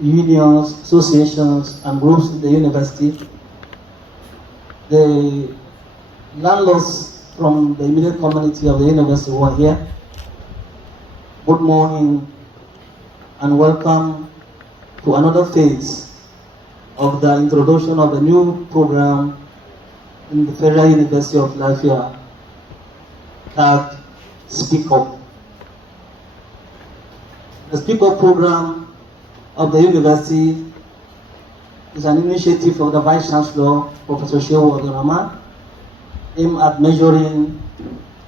unions, associations, and groups in the university, the landlords from the immediate community of the university who are here. Good morning and welcome to another phase of the introduction of the new program in the Federal University of FULafia called Speak Up. The Speak Up program of the university is an initiative of the Vice Chancellor, Professor Shehu Abdul Rahman, aimed at measuring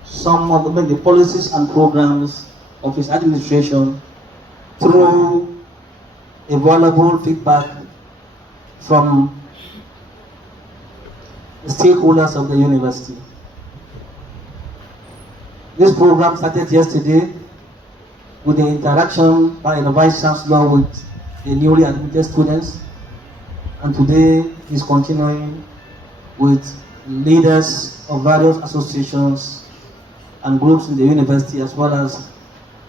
some of the policies and programs of his administration through a valuable feedback from the stakeholders of the university. This program started yesterday with the interaction by the Vice Chancellor with the newly admitted students, and today is continuing with leaders of various associations and groups in the university as well as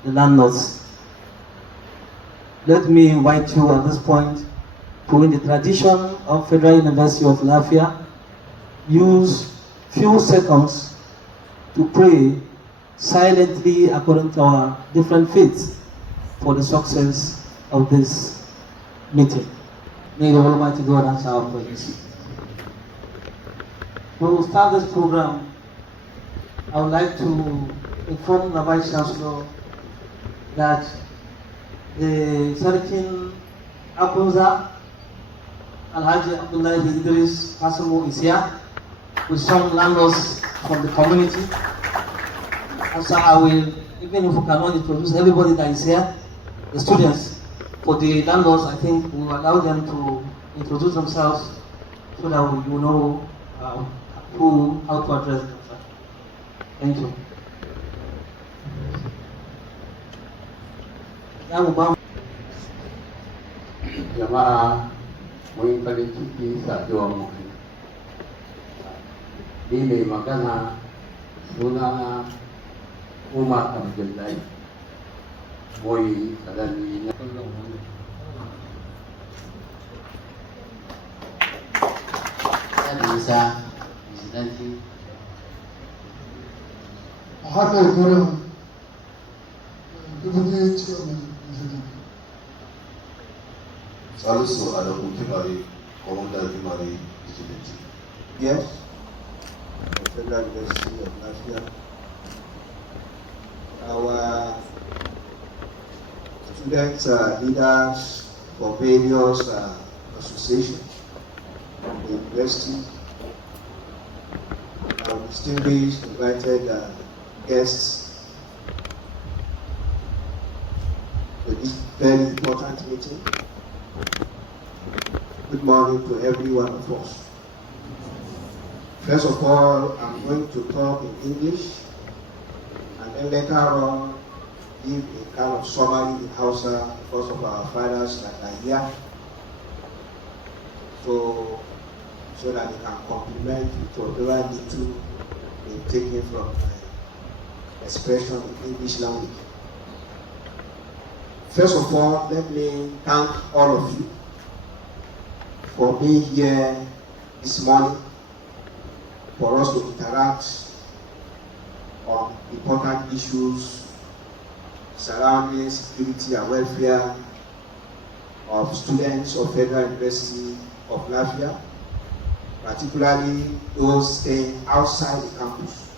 the landlords. Let me invite you at this point to, in the tradition of Federal University of FULafia, use few seconds to pray silently according to our different faiths for the success of this meeting. May the Almighty God answer our prayers. We will start this program. I would like to inform the Vice Chancellor that the Sarkin Apunza Alhaji Abdullah Idris Hassamu is here with some landlords from the community. And so I will, even if we cannot introduce everybody that is here, the students, for the landlords, I think we will allow them to introduce themselves so that we will know how to address them. Thank you. Jama'a mun yi farin ciki saduwa mu. Ni mai magana sunana Umar Abdullahi, boy karami na Isa Presidente. Haka gurin Deputy Chairman President. Salisu Adamu Kimari, Commander Kimari, President. Yes, the Federal University of FULafia. Our students are leaders for various associations of the university. Our distinguished invited guests for this very important meeting. Good morning to every one of us. First of all, I'm going to talk in English, and then later on give a kind of summary in Hausa because of our fathers that are here, so that they can complement whatever little they've taken from my expression in English language. First of all, let me thank all of you for being here this morning for us to interact on important issues surrounding security and welfare of students of Federal University of FULafia, particularly those staying outside the campus.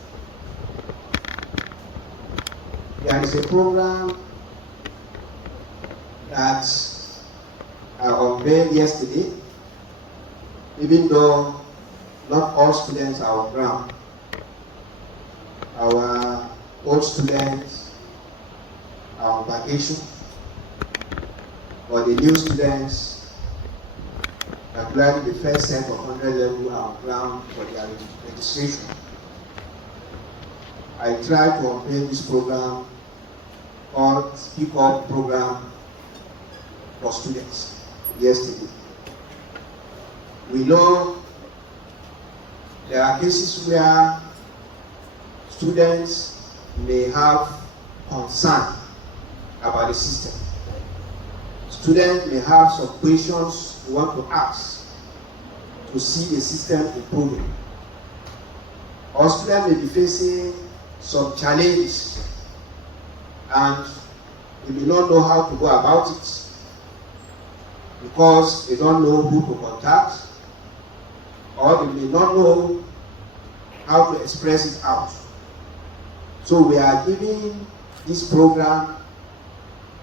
There is a program that I unveiled yesterday, even though not all students are on ground. Our old students are on vacation, but the new students, particularly the first set of 100 level, are on ground for their registration. I tried to unveil this program called Speak Up program for students yesterday. We know there are cases where students may have concern about the system. students may have some questions you want to ask to see the system improving. Or students may be facing some challenges and they may not know how to go about it because they don't know who to contact, or they may not know how to express it out. So we are giving this program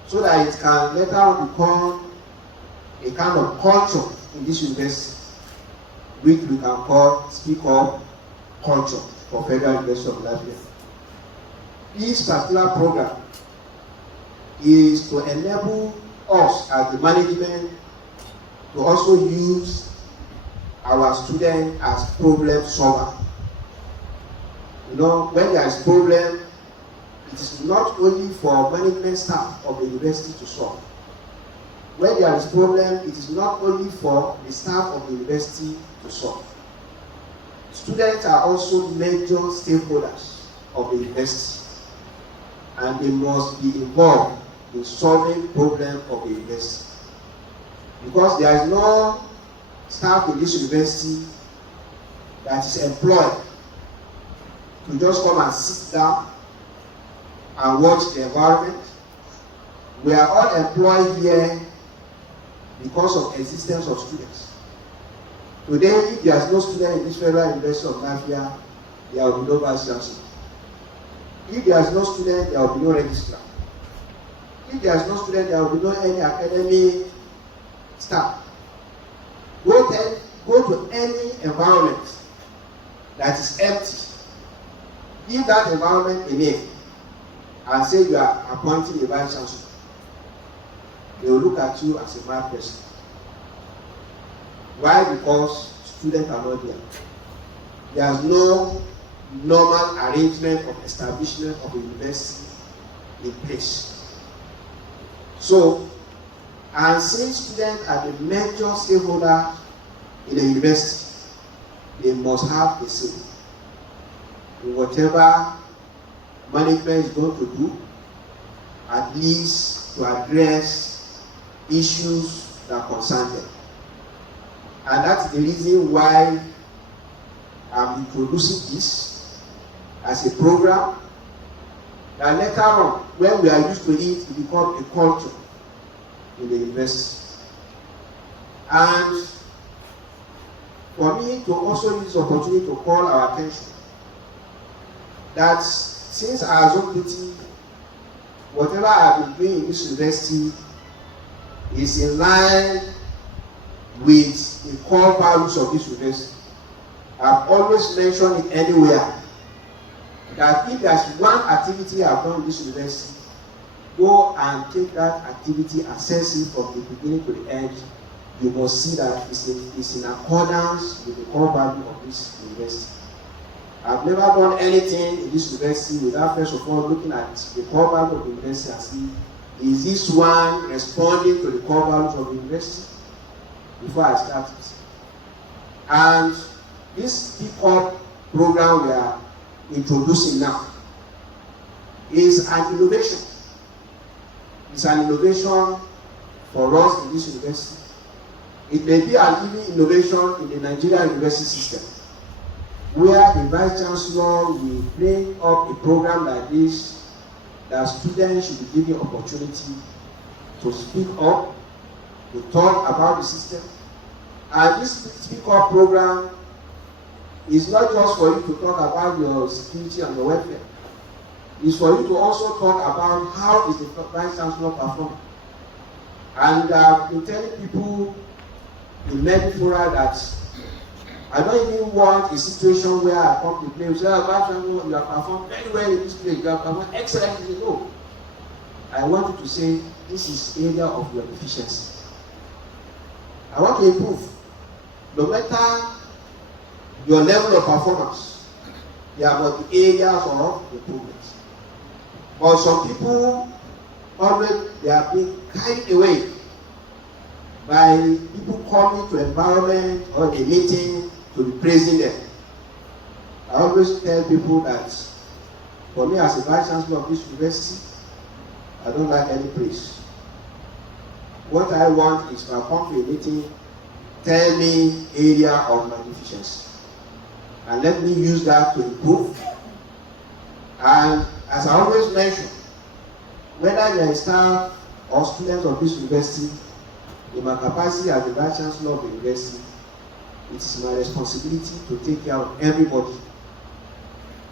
so that it can later on become a kind of culture in this university, which we can call Speak Up Culture for Federal University of FULafia. This particular program is to enable us as the management to also use our students as problem solver. You know, when there is problem, it is not only for management staff of the university to solve. When there is problem, it is not only for the staff of the university to solve. Students are also major stakeholders of the university, and they must be involved in solving problems of the university. Because there is no staff in this university that is employed to just come and sit down and watch the environment. We are all employed here because of existence of students. Today, if there is no student in this Federal University of FULafia, there will be no vice chancellor. If there is no student, there will be no registrar. If there is no student, there will be no any academic staff. Go to any environment that is empty. Give that environment a name and say you are appointing a vice chancellor. They will look at you as a mad person. Why? Because students are not there. There is no normal arrangement of establishment of a university in place. So, and since students are the major stakeholders in the university, they must have a say in whatever management is going to do, at least to address issues that concern them. And that's the reason why I'm introducing this as a program that later on, when we are used to it, it becomes a culture in the university. And for me to also use this opportunity to call our attention that since our zone duty, whatever I have been doing in this university is in line with the core values of this university. I've always mentioned it anywhere that if there's one activity I've done in this university, go and take that activity, assess it from the beginning to the end. You must see that it's in accordance with the core value of this university. I've never done anything in this university without first of all looking at the core value of the university and see, is this one responding to the core values of the university before I start it. And this Speak Up program we are introducing now is an innovation. It's an innovation for us in this university. It may be an even innovation in the Nigerian university system, where the Vice Chancellor will bring up a program like this that students should be given opportunity to speak up, to talk about the system. And this Speak Up program is not just for you to talk about your security and your welfare. It's for you to also talk about how is the Vice Chancellor performing. And I've been telling people in many fora that I don't even want a situation where I come to play and say, oh, Vice Chancellor, you have performed very well in this place, you have performed excellently. No. I want you to say, this is area of your deficiency. I want to improve. No matter your level of performance, there are the areas of improvement. But some people always they are being carried away by people coming to environment or a meeting to be praising them. I always tell people that for me as a Vice Chancellor of this university, I don't like any praise. what I want is to come to a meeting, tell me area of my deficiency, and let me use that to improve. And as I always mention, whether you are a staff or student of this university, in my capacity as the Vice Chancellor of the university, it is my responsibility to take care of everybody.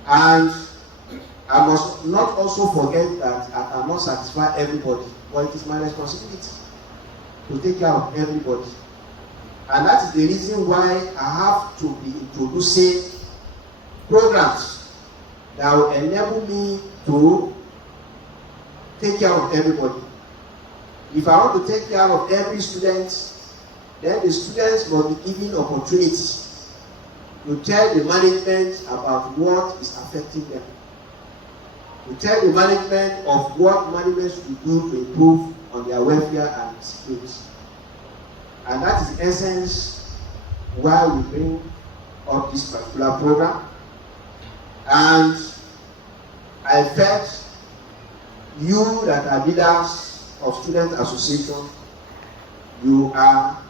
And I must not also forget that I cannot satisfy everybody, but it is my responsibility to take care of everybody. And that is the reason why I have to be introducing programs that will enable me to take care of everybody. If I want to take care of every student, then the students must be given opportunity to tell the management about what is affecting them, to tell the management of what management should do to improve on their welfare and security. And that is the essence why we bring up this particular program. And I felt you that are leaders of student association, you are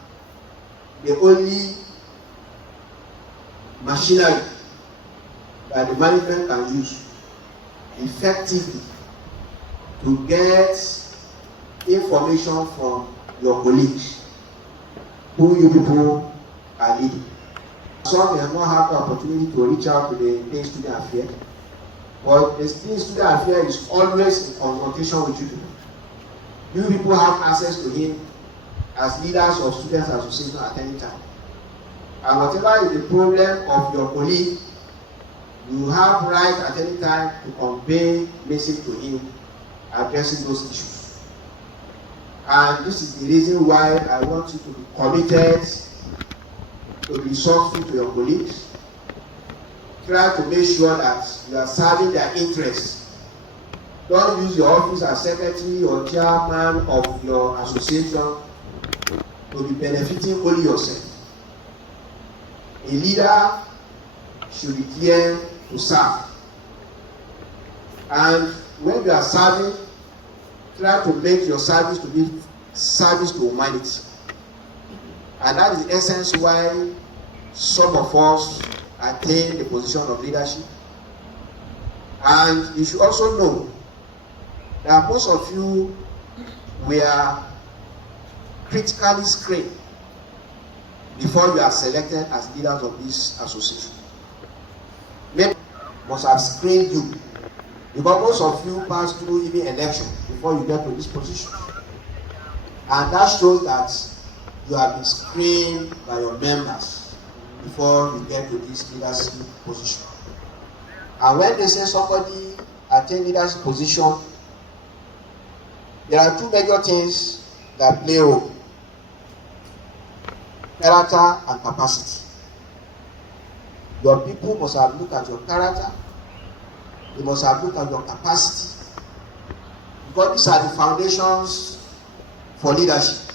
the only machinery that the management can use effectively to get information from your colleagues who you people are leading. Some may have not had the opportunity to reach out to the Dean Student Affairs, but the Dean Student Affairs is always in consultation with you people. You people have access to him as leaders of students association at any time. And whatever is the problem of your colleague, you have right at any time to convey message to him addressing those issues. And this is the reason why I want you to be committed, to be resourceful to your colleagues. Try to make sure that you are serving their interests. Don't use your office as secretary or chairman of your association to be benefiting only yourself. A leader should be here to serve. And when you are serving, try to make your service to be service to humanity. And that is the essence why some of us attain the position of leadership. And you should also know that most of you were critically screened before you are selected as leaders of this association. Many must have screened you, because most of you pass through even election before you get to this position. And that shows that you have been screened by your members before you get to this leadership position. And when they say somebody attain leadership position, there are two major things that play a role: character and capacity. Your people must have looked at your character, they must have looked at your capacity, because these are the foundations for leadership.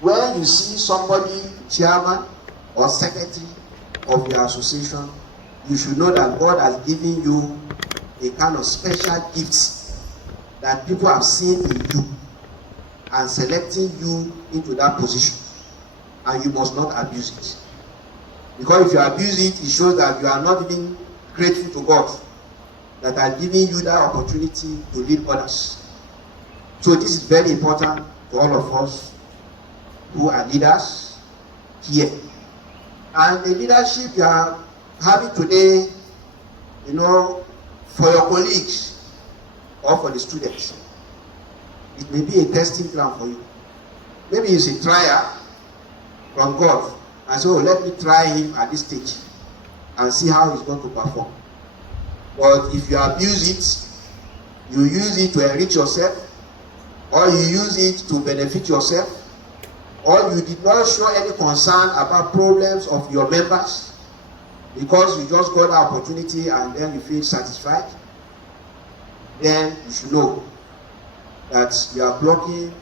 When you see somebody chairman or secretary of your association, you should know that God has given you a kind of special gifts that people have seen in you and selecting you into that position, and you must not abuse it. Because if you abuse it, it shows that you are not even grateful to God that has given you that opportunity to lead others. So this is very important to all of us who are leaders here. And the leadership you are having today, you know, for your colleagues or for the students, it may be a testing ground for you. Maybe it's a trial from God, and so let me try him at this stage and see how he's going to perform. But if you abuse it, you use it to enrich yourself, or you use it to benefit yourself, or you did not show any concern about problems of your members because you just got the opportunity and then you feel satisfied, then you should know that you are blocking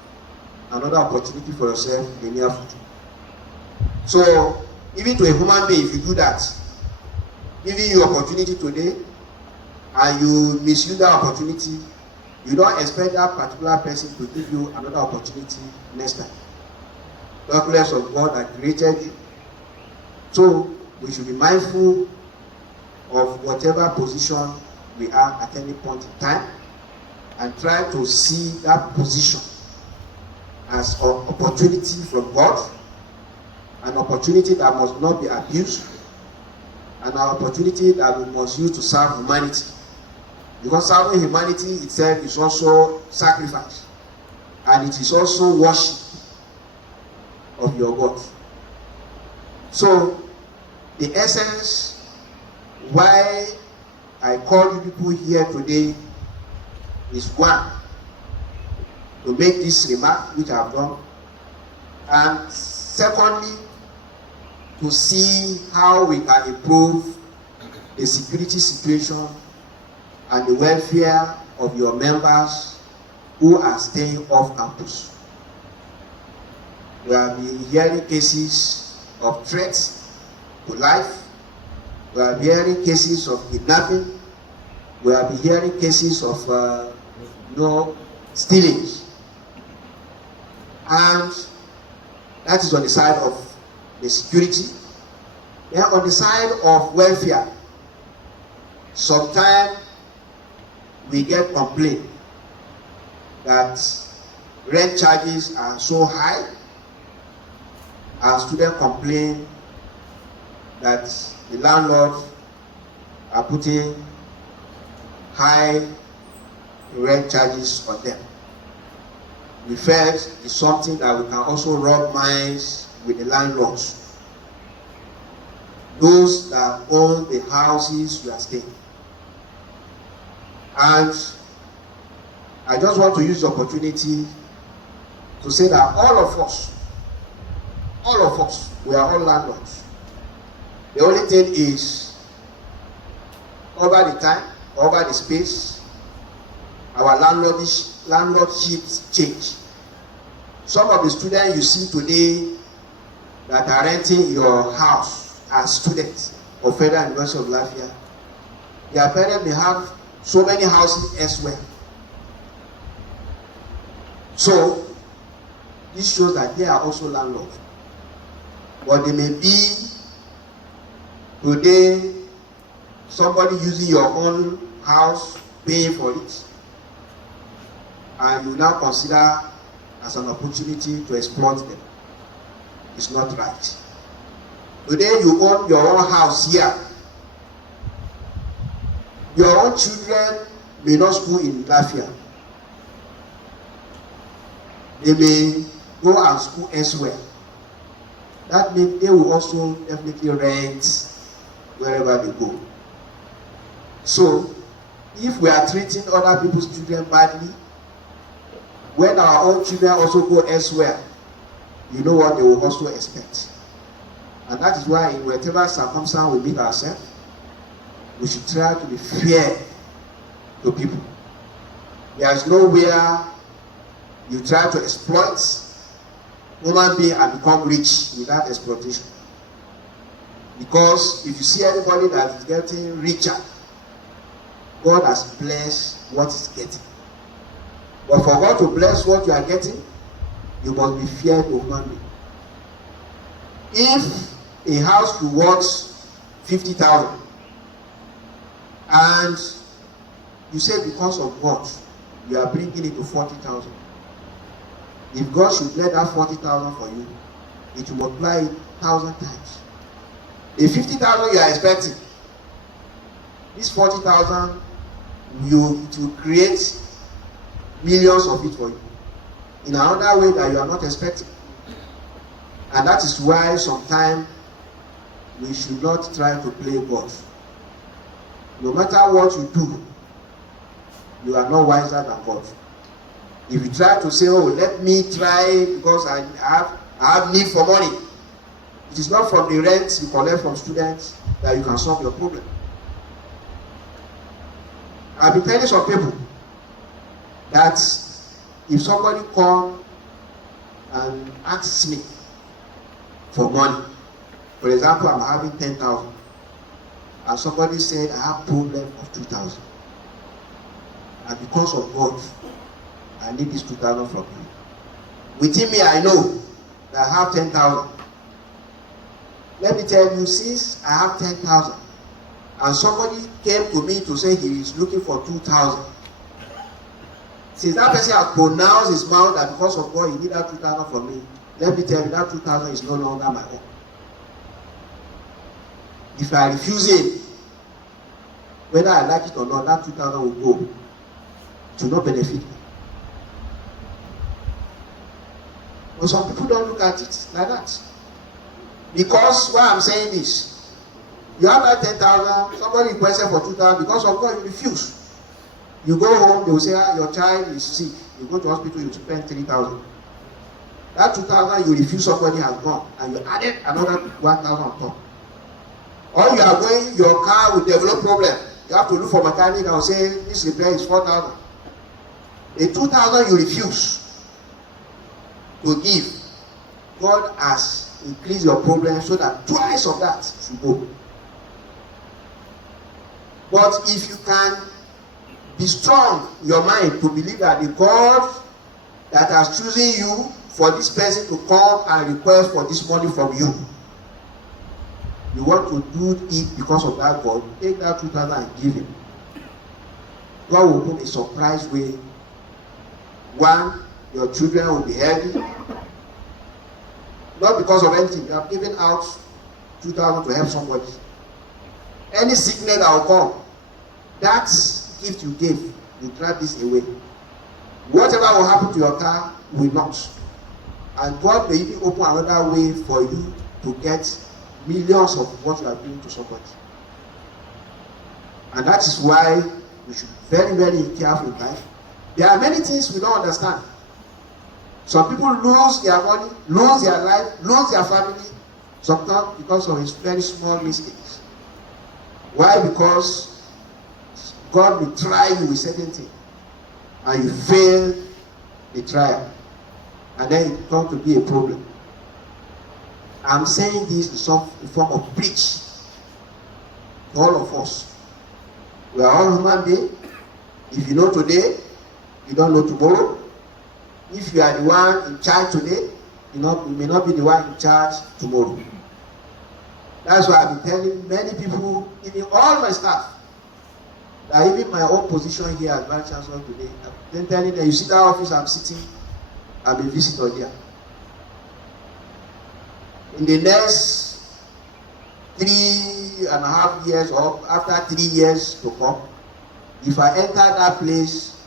another opportunity for yourself in the near future. So, even to a human being, if you do that, giving you opportunity today, and you misuse that opportunity, you don't expect that particular person to give you another opportunity next time. Regardless of God that created you. So we should be mindful of whatever position we are at any point in time and try to see that position as an opportunity from God, an opportunity that must not be abused, and an opportunity that we must use to serve humanity. Because serving humanity itself is also sacrifice, and it is also worship of your God. So the essence why I call you people here today is one, to make this remark which I have done, and secondly, to see how we can improve the security situation and the welfare of your members who are staying off campus. We have been hearing cases of threats to life. We have been hearing cases of kidnapping. We have been hearing cases of stealings. And that is on the side of the security. Then on the side of welfare, sometimes we get complaint that rent charges are so high, and students complain that the landlords are putting high rent charges on them. We felt it's something that we can also rub minds with the landlords, those that own the houses you are staying. And I just want to use the opportunity to say that all of us, we are all landlords. The only thing is, over the time, over the space, our landlordships change. Some of the students you see today that are renting your house as students of Federal University of FULafia, their parents may have so many houses elsewhere. So this shows that they are also landlords. But they may be today somebody using your own house, paying for it, and you now consider as an opportunity to exploit them. It's not right. Today you own your own house here. Your own children may not school in FULafia. They may go and school elsewhere. That means they will also definitely rent wherever they go. So, if we are treating other people's children badly, when our own children also go elsewhere, you know what they will also expect. And that is why in whatever circumstance we meet ourselves, we should try to be fair to people. There is nowhere you try to exploit human being and become rich without exploitation. Because if you see anybody that is getting richer, God has blessed what is getting. But for God to bless what you are getting, you must be fair to human being. If a house is worth 50,000 and you say because of God you are bringing it to 40,000, if God should let that 40,000 for you, it will multiply it 1,000 times. The 50,000 you are expecting, this 40,000 it will create millions of it for you in another way that you are not expecting. And that is why sometimes we should not try to play God. No matter what you do, you are not wiser than God. If you try to say, oh, let me try because I have need for money, it is not from the rent you collect from students that you can solve your problem. I've been telling some people that if somebody comes and asks me for money, for example, I'm having 10,000, and somebody said I have problem of 2,000, and because of God, I need this 2,000 from you. Within me, I know that I have 10,000. Let me tell you, since I have 10,000, and somebody came to me to say he is looking for 2,000, since that person has pronounced his mouth that because of God he need that 2,000 from me, let me tell you, that 2,000 is no longer my own. If I refuse it, whether I like it or not, that 2,000 will go. It will not benefit me. But some people don't look at it like that. Because why I'm saying this, you have that 10,000, somebody requested for 2,000, because of God you refuse. You go home, they will say, your child is sick. You go to hospital, you spend 3,000. That 2,000 you refuse, somebody has gone, and you added another 1,000 on top. Or you are going, your car will develop problem. You have to look for mechanic and say, this repair is 4,000. The 2,000 you refuse to give, God has increased your problem so that twice of that should go. But if you can be strong in your mind to believe that the God that has chosen you for this person to come and request for this money from you, you want to do it because of that God, take that 2,000 and give him. God will open a surprise way. One, your children will be healthy. Not because of anything. You have given out 2,000 to help somebody. Any sickness that will come, that gift you gave, you drive this away. Whatever will happen to your car will not. And God may even open another way for you to get millions of what you are doing to somebody. And that is why we should be very, very careful in life. There are many things we don't understand. Some people lose their money, lose their life, lose their family, sometimes because of his very small mistakes. Why? Because God will try you with certain things, and you fail the trial, and then it comes to be a problem. I'm saying this in some form of preach to all of us. We are all human beings. If you know today, you don't know tomorrow. If you are the one in charge today, you may not be the one in charge tomorrow. That's why I've been telling many people, even all my staff, that even my own position here as Vice Chancellor today, I've been telling them, you see that office I'm sitting, I'm a visitor here. In the next 3.5 years, or after 3 years to come, if I enter that place,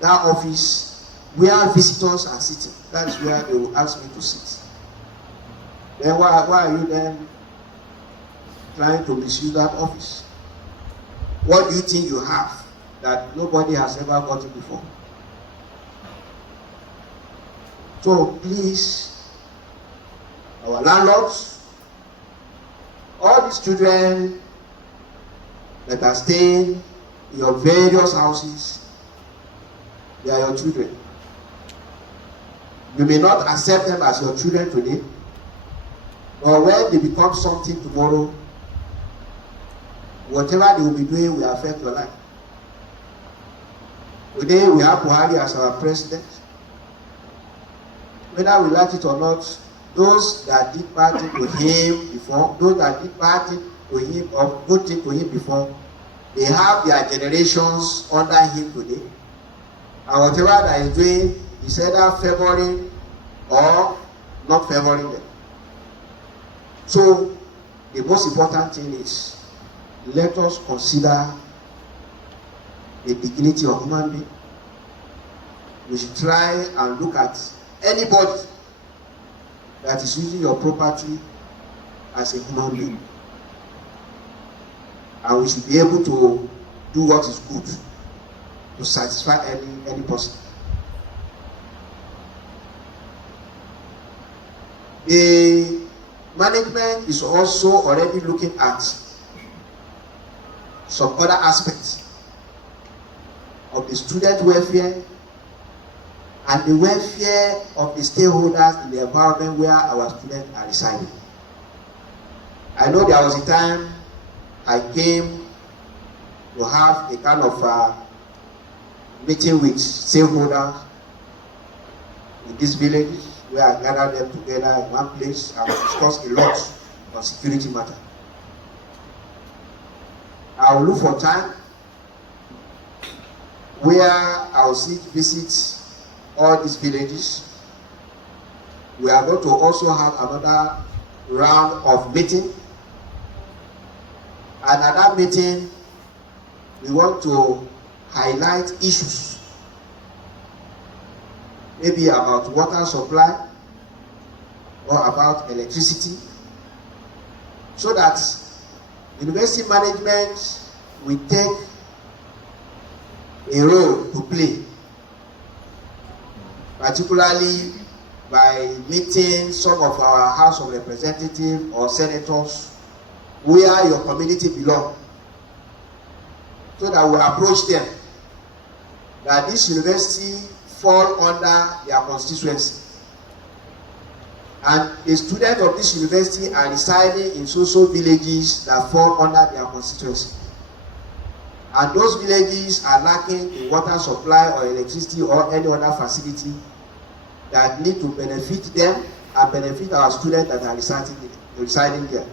that office, where visitors are sitting, that's where they will ask me to sit. Then why are you then trying to misuse that office? What do you think you have that nobody has ever gotten before? So please, our landlords, all these children that are staying in your various houses, they are your children. You may not accept them as your children today, but when they become something tomorrow, whatever they will be doing will affect your life. Today we have Buhari as our president. Whether we like it or not, those that did bad thing to him before, those that did bad thing to him or good thing to him before, they have their generations under him today. And whatever that is doing is either favoring or not favoring them. So the most important thing is, let us consider the dignity of human being. We should try and look at anybody that is using your property as a human being. And we should be able to do what is good to satisfy any person. The management is also already looking at some other aspects of the student welfare and the welfare of the stakeholders in the environment where our students are residing. I know there was a time I came to have a kind of meeting with stakeholders in this village, where I gathered them together in one place and discussed a lot on security matter. I will look for time where I will visit all these villages. We are going to also have another round of meeting. And at that meeting, we want to highlight issues, maybe about water supply or about electricity, so that university management will take a role to play, particularly by meeting some of our House of Representatives or senators where your community belongs, so that we approach them that this university fall under their constituency, and the students of this university are residing in social villages that fall under their constituency, and those villages are lacking in water supply or electricity or any other facility that need to benefit them and benefit our students that are residing there.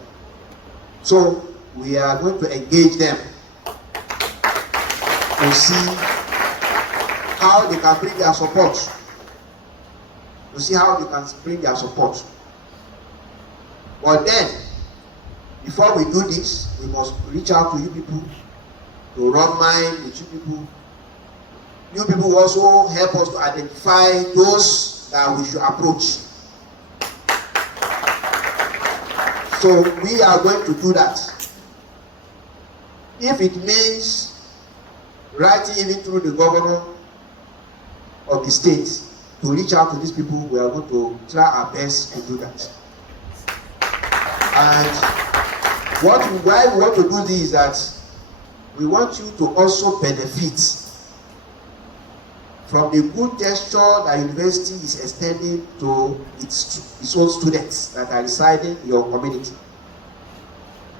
So we are going to engage them to see how they can bring their support. But then, before we do this, we must reach out to you people, to run mind with you people. You people also help us to identify those that we should approach. So we are going to do that. If it means writing even through the governor of the state to reach out to these people, we are going to try our best to do that. And why we want to do this is that we want you to also benefit from the good gesture that university is extending to its own students that are residing in your community.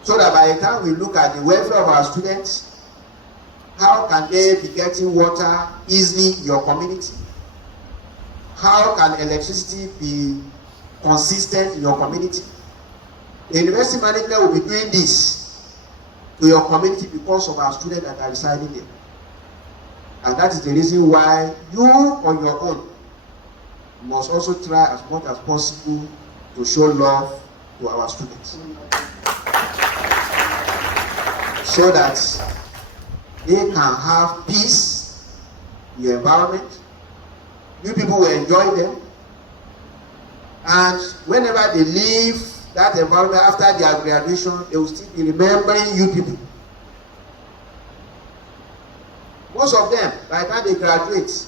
So that by the time we look at the welfare of our students, how can they be getting water easily in your community? How can electricity be consistent in your community? The university management will be doing this to your community because of our students that are residing there. And that is the reason why you on your own must also try as much as possible to show love to our students, so that they can have peace in your environment. You people will enjoy them, and whenever they leave that environment after their graduation, they will still be remembering you people. Most of them, by the time they graduate,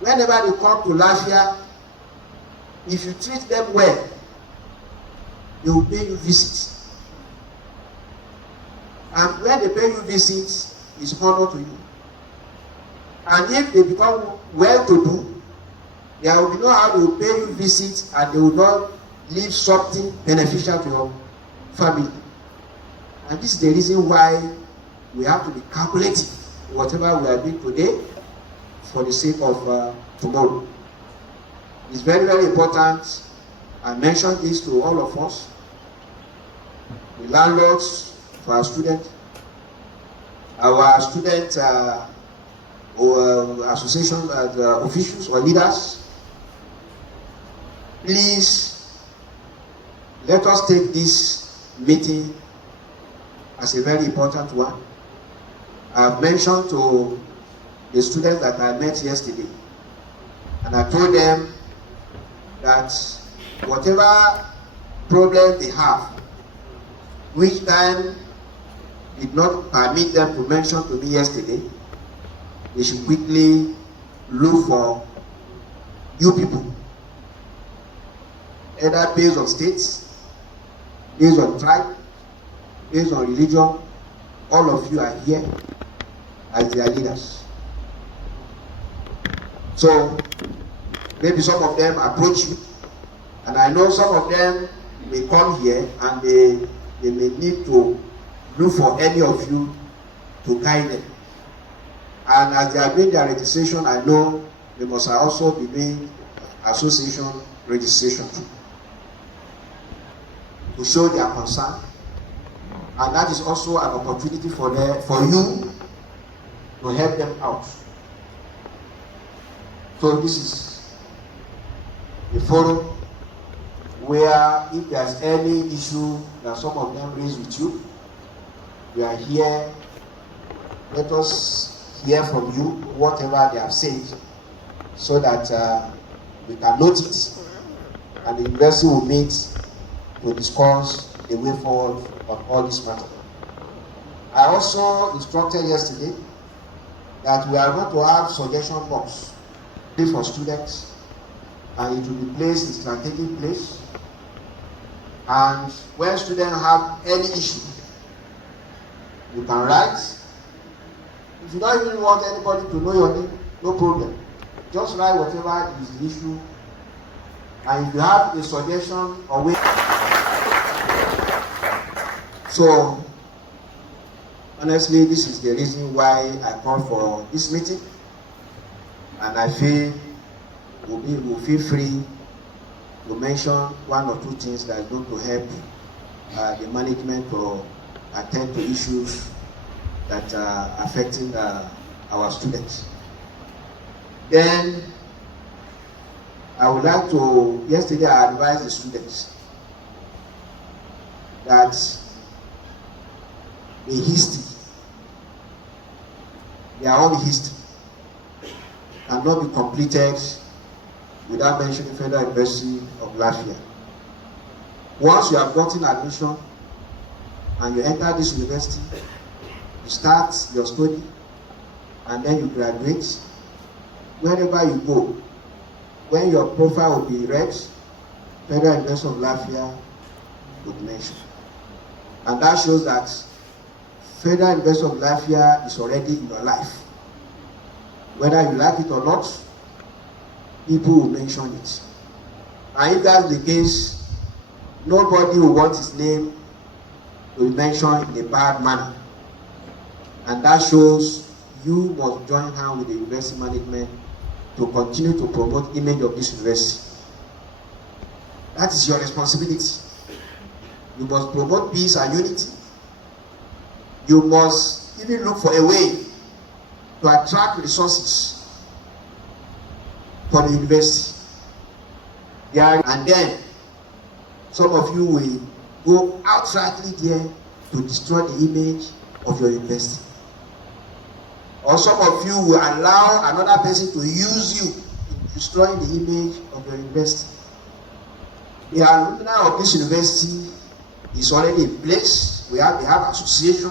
whenever they come to FULafia, if you treat them well, they will pay you visits. And when they pay you visits, it's honor to you. And if they become well-to-do, there will be no how they will pay you visits and they will not leave something beneficial to your family. And this is the reason why we have to be calculative in whatever we are doing today for the sake of tomorrow. It's very, very important. I mentioned this to all of us, the landlords, for our students, our student or association officials or leaders. Please let us take this meeting as a very important one. I have mentioned to the students that I met yesterday, and I told them that whatever problem they have, which time did not permit them to mention to me yesterday, they should quickly look for you people, either based on states, based on tribe, based on religion. All of you are here as their leaders. So maybe some of them approach you, and I know some of them may come here and they may need to look for any of you to guide them. And as they are doing their registration, I know they must also be doing association registration too, to show their concern. And that is also an opportunity for you to help them out. So this is a forum where if there's any issue that some of them raise with you, we are here. Let us hear from you whatever they have said, so that we can note it, and the university will meet to discuss the way forward on all this matter. I also instructed yesterday that we are going to have suggestion box for students, and it will be placed in strategic place. And when students have any issue, you can write. If you don't even want anybody to know your name, no problem. Just write whatever is the issue. And if you have a suggestion or way. So, honestly, this is the reason why I called for this meeting. And I feel we'll feel free to mention one or two things that are going to help the management to attend to issues that are affecting our students. Then, I would like to, yesterday I advised the students that the history, their own history, cannot be completed without mentioning Federal University of FULafia. Once you have gotten admission and you enter this university, you start your study and then you graduate. Wherever you go, when your profile will be read, Federal University of FULafia would mention. And that shows that Federal University of FULafia is already in your life. Whether you like it or not, people will mention it. And if that's the case, nobody will want his name to be mentioned in a bad manner. And that shows you must join hands with the university management to continue to promote the image of this university. That is your responsibility. You must promote peace and unity. You must even look for a way to attract resources for the university. And then some of you will go outrightly there to destroy the image of your university. Or some of you will allow another person to use you in destroying the image of your university. The alumni of this university is already in place. They have association.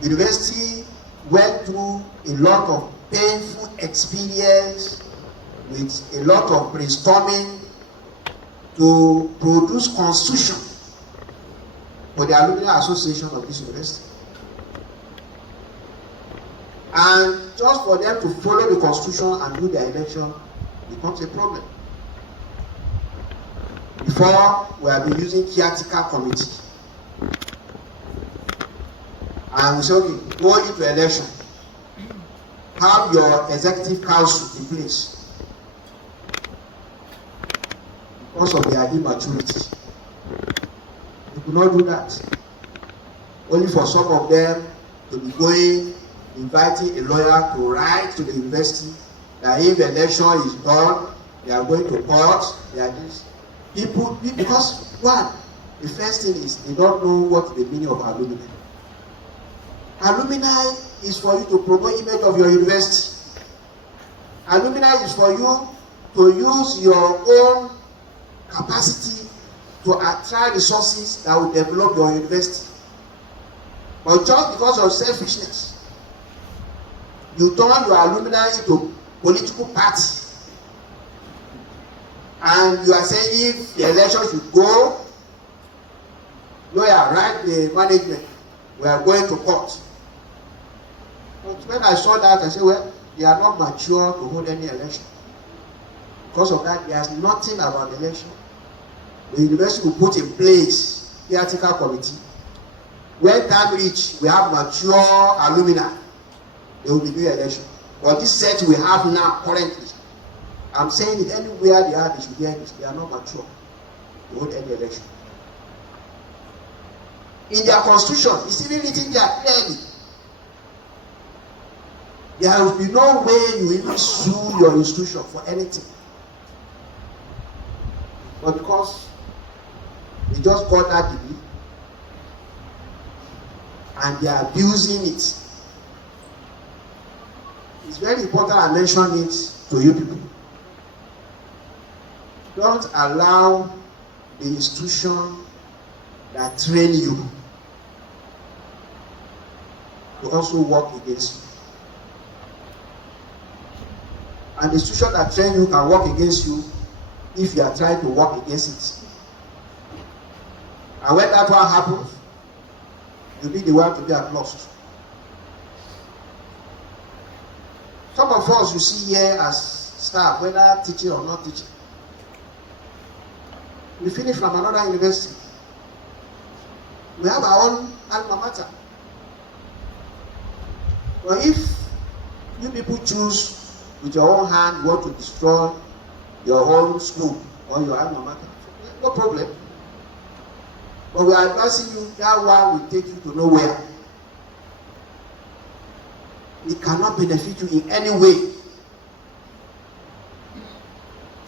The university went through a lot of painful experience with a lot of brainstorming to produce constitution for the alumni association of this university. And just for them to follow the constitution and do their election becomes a problem. Before, we have been using caretaker committee. And we say, okay, go into election. Have your executive council in place. Because of their immaturity. We could not do that. Only for some of them to be going, inviting a lawyer to write to the university that if the election is done, they are going to court, they are this. People, because one, the first thing is they don't know what the meaning of alumni. Alumni is for you to promote image of your university. Alumni is for you to use your own capacity to attract resources that will develop your university. But just because of selfishness, you turn your alumni into political party. And you are saying if the election should go, lawyer, write the management, we are going to court. But when I saw that, I said, well, they are not mature to hold any election. Because of that, there's nothing about the election. The university will put in place the ethical committee. When time reach, we have mature alumni There will be new election. But this set we have now, currently, I'm saying it anywhere they are, they should hear this. They are not mature to hold any election. In their constitution, it's even written there clearly. There will be no way you even sue your institution for anything. But because they just got that degree and they are abusing it, it's very important I mention it to you people. Don't allow the institution that train you to also work against you. And the institution that train you can work against you if you are trying to work against it. And when that one happens, you'll be the one to be at loss. Some of us you see here as staff, whether teaching or not teaching, we finish from another university. We have our own alma mater. But if you people choose with your own hand, you want to destroy your own school or your alma mater, no problem. But we are advising you that one will take you to nowhere. It cannot benefit you in any way.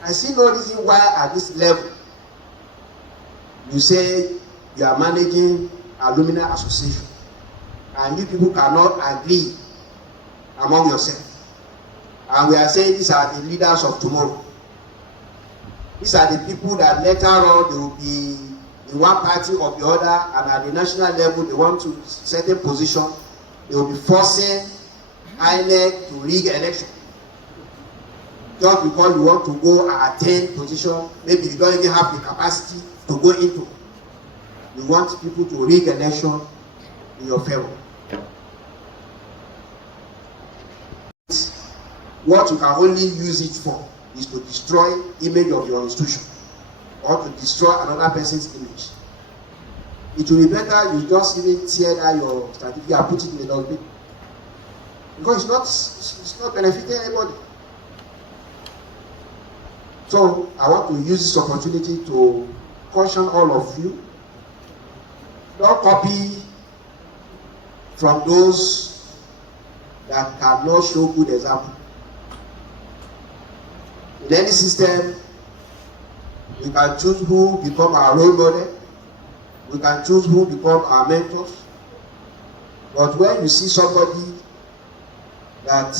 I see no reason why at this level you say you are managing alumni association and you people cannot agree among yourselves. And we are saying these are the leaders of tomorrow. These are the people that later on they will be in one party or the other, and at the national level they want to certain position, they will be forcing INEC to rig election. Just because you want to go and attain position, maybe you don't even have the capacity to go into. You want people to rig election in your favor. What you can only use it for is to destroy image of your institution or to destroy another person's image. It will be better you just even tear down your certificate and put it in the dustbin. Because it's not benefiting anybody. So I want to use this opportunity to caution all of you. Don't copy from those that cannot show good example. In any system, we can choose who become our role model. We can choose who become our mentors. But when you see somebody that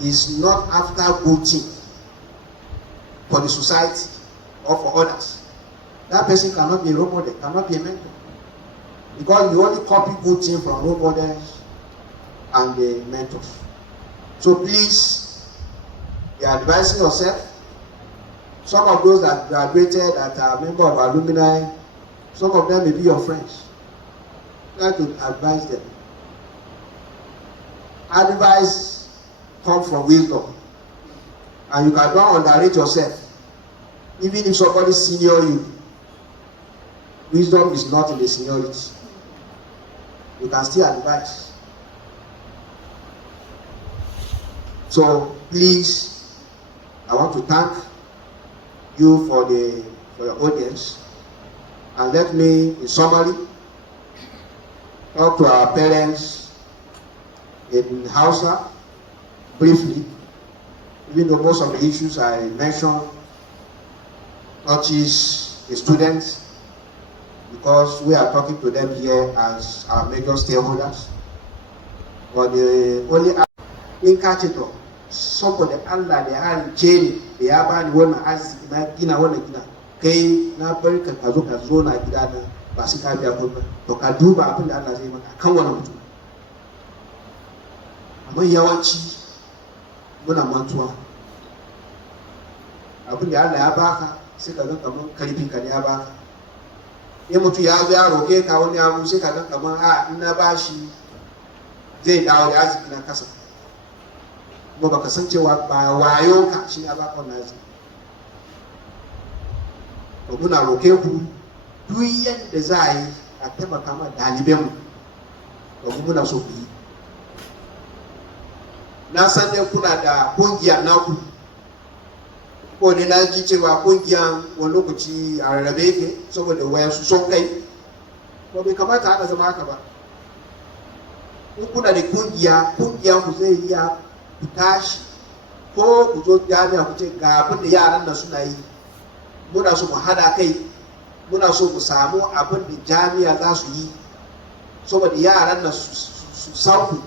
is not after good thing for the society or for others, that person cannot be a role model, cannot be a mentor. Because you only copy good things from role models and the mentors. So please, be advising yourself. Some of those that graduated that are members of alumni, some of them may be your friends. Try to advise them. Advice comes from wisdom. And you cannot underrate yourself. Even if somebody senior you, wisdom is not in the seniority. You can still advise. So please, I want to thank you for your audience, and let me, in summary, talk to our parents in Hausa briefly, even though most of the issues I mentioned touches the students, because we are talking to them here as our major stakeholders. But the only in Kachito, saboda Allah da ya halice ni da ya bani wannan arziki na gina wannan gida, kai na barka ka zo na gida na ba su ka biya kuɗi, to ka duba abin da Allah zai maka kan wannan mutum. Amma yawanci muna mantuwa, abin da Allah ya baka sai ka ga kamar karfin ka ne ya baka. In mutum ya zo ya roke ka wani abu sai ka ga kamar a in na bashi zai dawo da arziki na kasa. Kuma baka san cewa ba wayo ka shi ya baka wannan arziki. To muna roke ku duk yadda za a yi a taimaka ma ɗalibanmu, to muna so ku yi. na san dai kuna da kungiya naku, ko ne na ji cewa kungiyan wani lokaci a rarrabe yake saboda wayansu son kai, ko bai kamata ana zama haka ba. In kuna da kungiya ku zai iya ku tashi ko ku zo jami'a ku ce ga abin da yaran nan suna yi, muna so mu hada kai, muna so mu samu abin da jami'a za su yi saboda yaran nan su san ku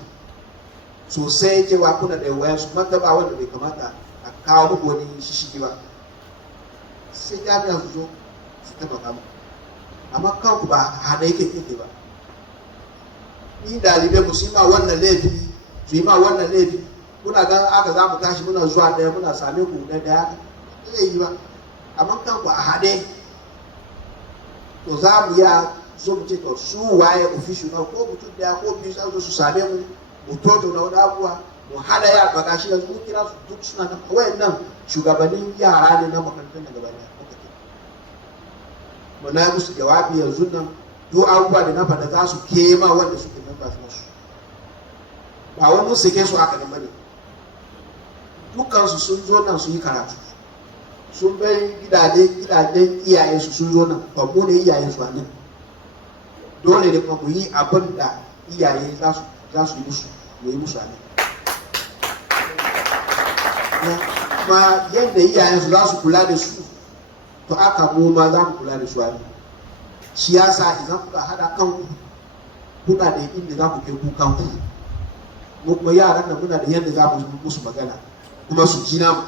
sosai cewa kuna da wayansu martaba wanda bai kamata a kawo muku wani shishigi ba, sai jami'a su zo su taimaka mu, amma kanku ba hada yake ba. Ni dalibai mu su yi ma wannan laifi, su yi ma wannan laifi, kuna gan aka za mu tashi muna zuwa daya muna same ku da daya zai yi ba, amma kanku a haɗe to za mu ya zo mu ce to su waye ofishin na ko mutum daya ko biyu za su same mu mu toto na wani abuwa mu hada ya baka shi yanzu mun kira su duk suna nan wayan nan shugabannin yara ne na makarantar da gabani mu na musu jawabi yanzu nan duk abubuwa da na faɗa za su kema wanda suke nan ba su ba wani mun sake su aka nan bane, dukkansu sun zo nan su yi karatu, sun bai gidajen iyayensu sun zo nan, ba mu ne iyayensu a nan, dole ne kuma mu yi abin da iyaye za su yi musu, mu yi musu a nan. Kuma yadda iyayensu za su kula da su, to aka mu ma za mu kula da su a nan. Shi yasa idan kuka hada kanku, kuna da inda za ku kai kukanku, mu kuma yaran nan muna da yadda za mu musu magana kuma su ji namu.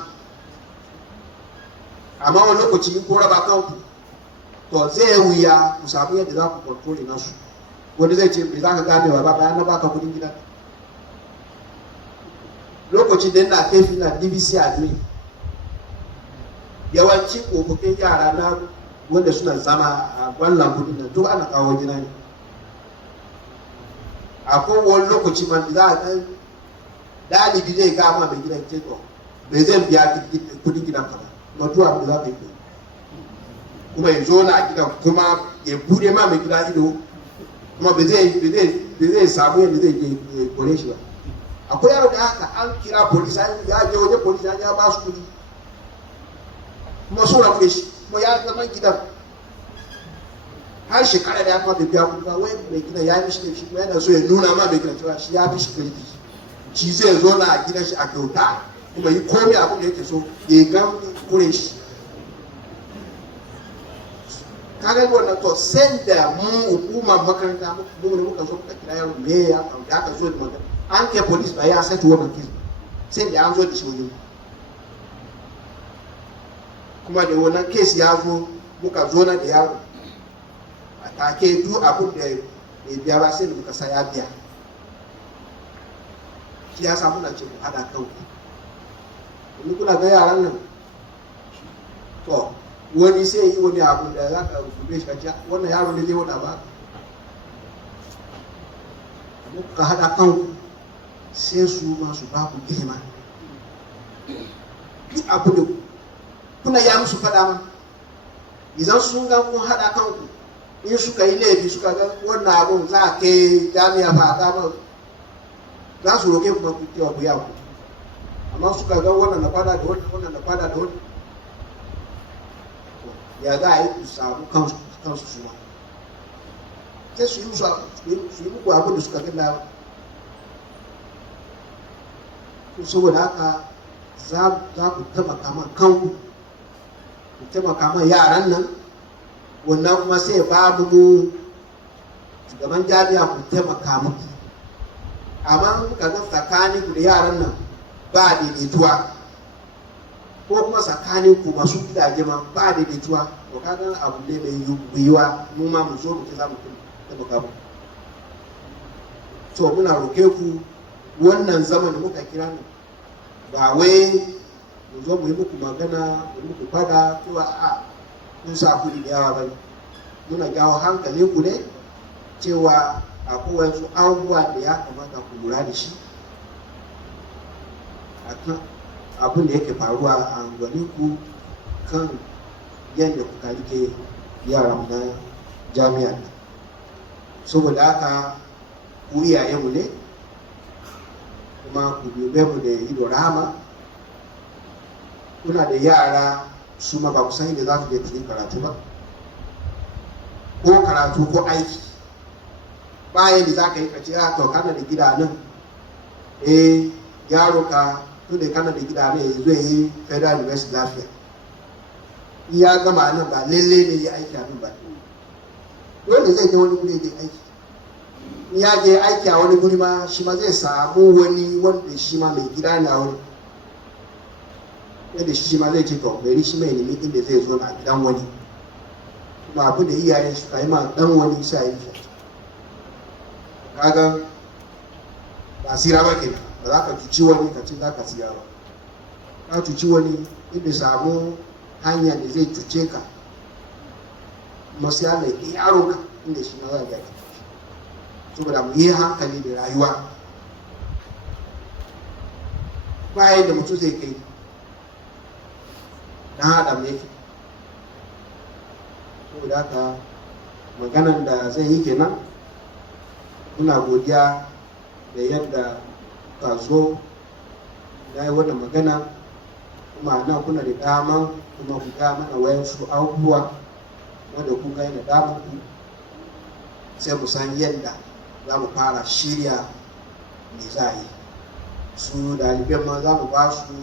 Amma wani lokaci in ko raba kanku to zai wuya ku samu yadda za ku kontrole nasu. Wani zai ce me za ka gane wa ba bayan na baka kudin gida. Lokacin da ina tafi na DBC a duniya, yawanci kokokin yara na wanda suna zama a wannan kudin nan duk ana kawo gida ne. Akwai wani lokaci man da za a ɗan dalibi zai gama mai gidan ce to bai zai biya kudin gidan ka ba, mutuwa da za ka yi kuma ya zo na gidan kuma ya bude ma mai gida ido kuma bai zai samu yadda zai je kore shi ba. Akwai yaro da haka an kira polisi ya je wajen polisi ya ba su kudi kuma sun rafe shi kuma ya zama gidan har shekara da ya kuma bai biya kudi ba, wai mai gidan ya yi mishi laifi kuma yana so ya nuna ma mai gidan cewa shi ya fi shi laifi, shi zai zo na gidan shi a kyauta kuma yi komai abin da yake so ya gan kure shi. Kaga wannan to sai da mu hukumar makaranta mu ne muka zo muka kira yaro me ya da aka zo da magana an kai police ba ya sai wannan kisa sai da an zo da shi wajen kuma da wannan case ya zo muka zo na da yaro a take duk abin da ya biya ba sai da muka sa ya biya. Shi ya samu na ce mu hada kanku, in kuna ga yaran nan to wani sai yi wani abu da za ka rufe shi kaciya wannan yaro ne zai wada ba, ka hada kanku sai su masu ba ku girma. Duk abu da kuna ya musu fada ma idan sun ga kun hada kanku, in suka yi laifi suka ga wannan abun za a kai jami'a ba a dama za su roke kuma ku kewa ku yaku, amma suka ga wannan na fada da wannan na fada da wannan ya za a yi ku samu kansu suma sai su yi muku abin da suka gina. Saboda haka za ku taimaka ma kanku, ku taimaka ma yaran nan, wannan kuma sai ba mu shugaban jami'a ku taimaka muku. Amma muka ga tsakanin ku da yaran nan ba daidaituwa, ko kuma tsakanin ku masu gidaje ma ba daidaituwa, to kaga abu ne mai yiwuwa mu ma mu zo mu ce za mu taimaka mu. To muna roke ku wannan zaman da muka kira ne ba wai mu zo mu yi muku magana mu yi muku fada cewa a mun sa kuɗi da yawa bane, muna jawo hankalin ku ne cewa akwai wasu abubuwa da ya kamata ku lura da shi akan abin da yake faruwa a unguwanninku kan yadda kuka rike yaran na jami'a. Saboda haka ku iyayenmu ne kuma ku dube mu da ido rahama. Kuna da yara su ma ba ku san inda za su je su yi karatu ba, ko karatu ko aiki. Bayan da za ka yi kace a to kana da gida nan, yaro ka tun da kana da gida nan yanzu ya yi Federal University lafiya. Ya gama nan ba lalle ne ya aiki a nan ba, dole zai je wani guri ya aiki. Ya je aiki a wani guri ma shi ma zai samu wani wanda shi ma mai gida ne a wani, yadda shi ma zai ce to bari shi mai nemi inda zai zo na gidan wani, kuma abu da iyayen suka yi ma dan wani sai yi shi. Kaga ba sira ba kenan, ba za ka cuci wani ka ce za ka siya ba. Ka cuci wani inda samu hanya da zai cuce ka, masu yana yaro ka inda shi na zai gaki. Saboda mu yi hankali da rayuwa, bayan da mutum zai kai dan adam yake. Saboda haka maganan da zai yi kenan. Muna godiya da yadda ka zo na yi wannan magana, kuma nan kuna da dama kuma ku ga mana wayansu abubuwa wanda kun ga yana damar ku, sai mu san yadda za mu fara shirya me za a yi. Su ɗaliban ma za mu ba su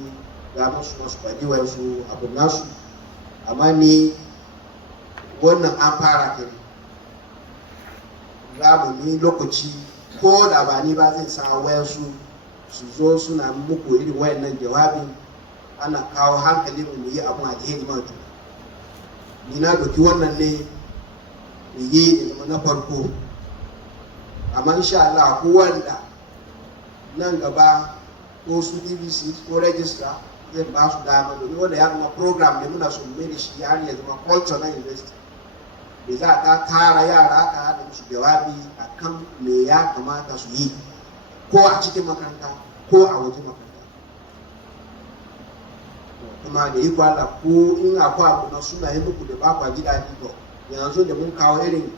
damar su masu faɗi wayansu abin nasu, amma ni wannan an fara kenan. Za mu yi lokaci ko da ba ni ba zai sa wayansu su zo suna muku irin wayannan jawabin, ana kawo hankali mu yi abun alheri ma juna. Ni na doki wannan ne mu yi na farko, amma insha Allah ko wanda nan gaba ko su DBC ko register zai ba su dama, domin wanda ya zama program ne muna so mu mai da shi har ya zama culture na university. Da za ka tara yara ka haɗa musu jawabi a kan me ya kamata su yi, ko a cikin makaranta ko a wajen makaranta. Kuma da yi kwala ko in akwai abu na suna yi muku da ba kwa ji daɗi, to yanzu da mun kawo irin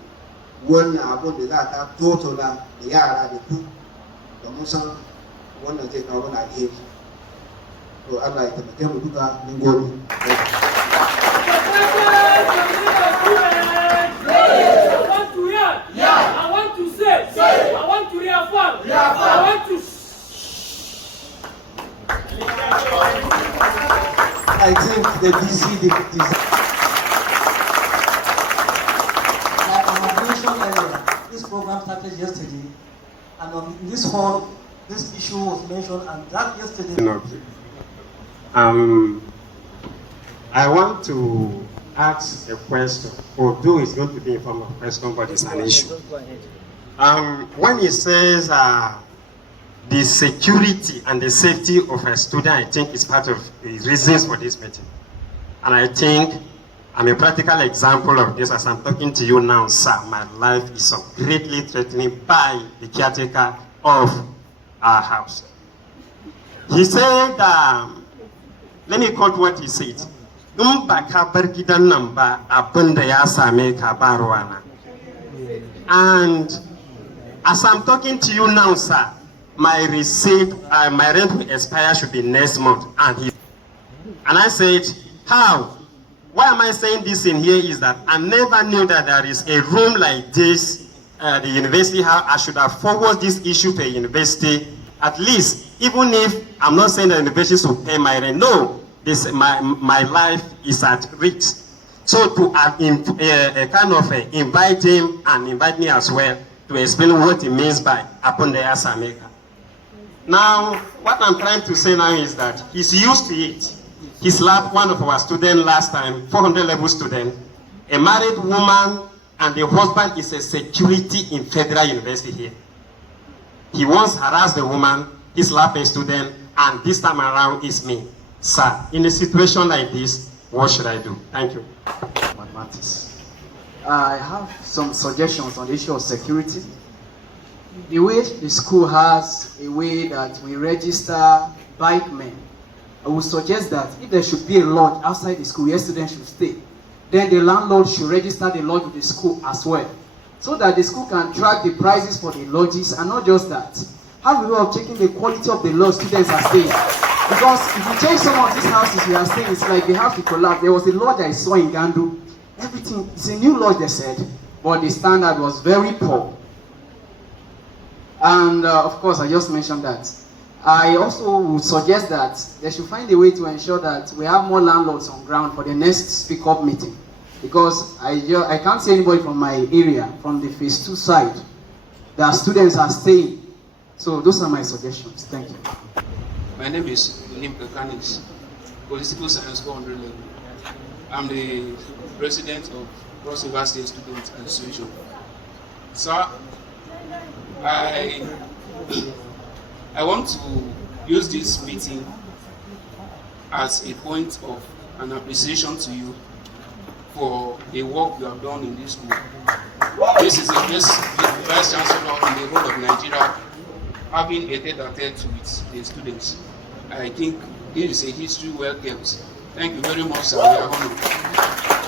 wannan abun da za ta totona da yara da ku, da mun san wannan zai kawo mana alheri. To Allah ya tabbata mu duka, mun gode. I want to say, I want to reaffirm, I want to. I think the DC, like I have mentioned earlier, this program started yesterday, and in this hall, this issue was mentioned, and that yesterday. I want to ask a question, although it's going to be in form of question, but it's an issue. When it says the security and the safety of a student, I think is part of the reasons for this meeting. And I think I'm a practical example of this as I'm talking to you now, sir. My life is so greatly threatened by the caretaker of our house. He said, let me quote what he said. And as I'm talking to you now, sir, my receipt, my rent will expire should be next month. And I said, how? Why am I saying this in here is that I never knew that there is a room like this the university have. I should have forwarded this issue to a university, at least, even if I'm not saying the university should pay my rent. No, this, my life is at risk. So to kind of invite him and invite me as well to explain what it means by Apondaya Sameka. Now, what I'm trying to say now is that he's used to it. He slapped one of our students last time, 400 level student, a married woman, and the husband is a security in Federal University here. He once harassed the woman, he slapped a student, and this time around it's me. Sir, in a situation like this, what should I do? Thank you. Mathematics. I have some suggestions on the issue of security. The way the school has a way that we register bikemen, I would suggest that if there should be a lodge outside the school where students should stay, then the landlord should register the lodge with the school as well, so that the school can track the prices for the lodges. And not just that, have a way of checking the quality of the lodge students are staying. Because if you check some of these houses we are staying, it's like they have to collapse. There was a lodge I saw in Gandu. Everything, it's a new lodge, they said, but the standard was very poor. And of course, I just mentioned that. I also would suggest that they should find a way to ensure that we have more landlords on ground for the next speak-up meeting. Because I can't see anybody from my area, from the phase 2 side, that students are staying. So those are my suggestions. Thank you. My name is Nim Mechanics, Political Science 400 level. I'm the president of Prof State Student Association. Sir, I want to use this meeting as a point of an appreciation to you for the work you have done in this school. This is the first Vice Chancellor in the whole of Nigeria having a tete-a-tete with the students. I think this is a history well kept. Thank you very much, sir. We are honored.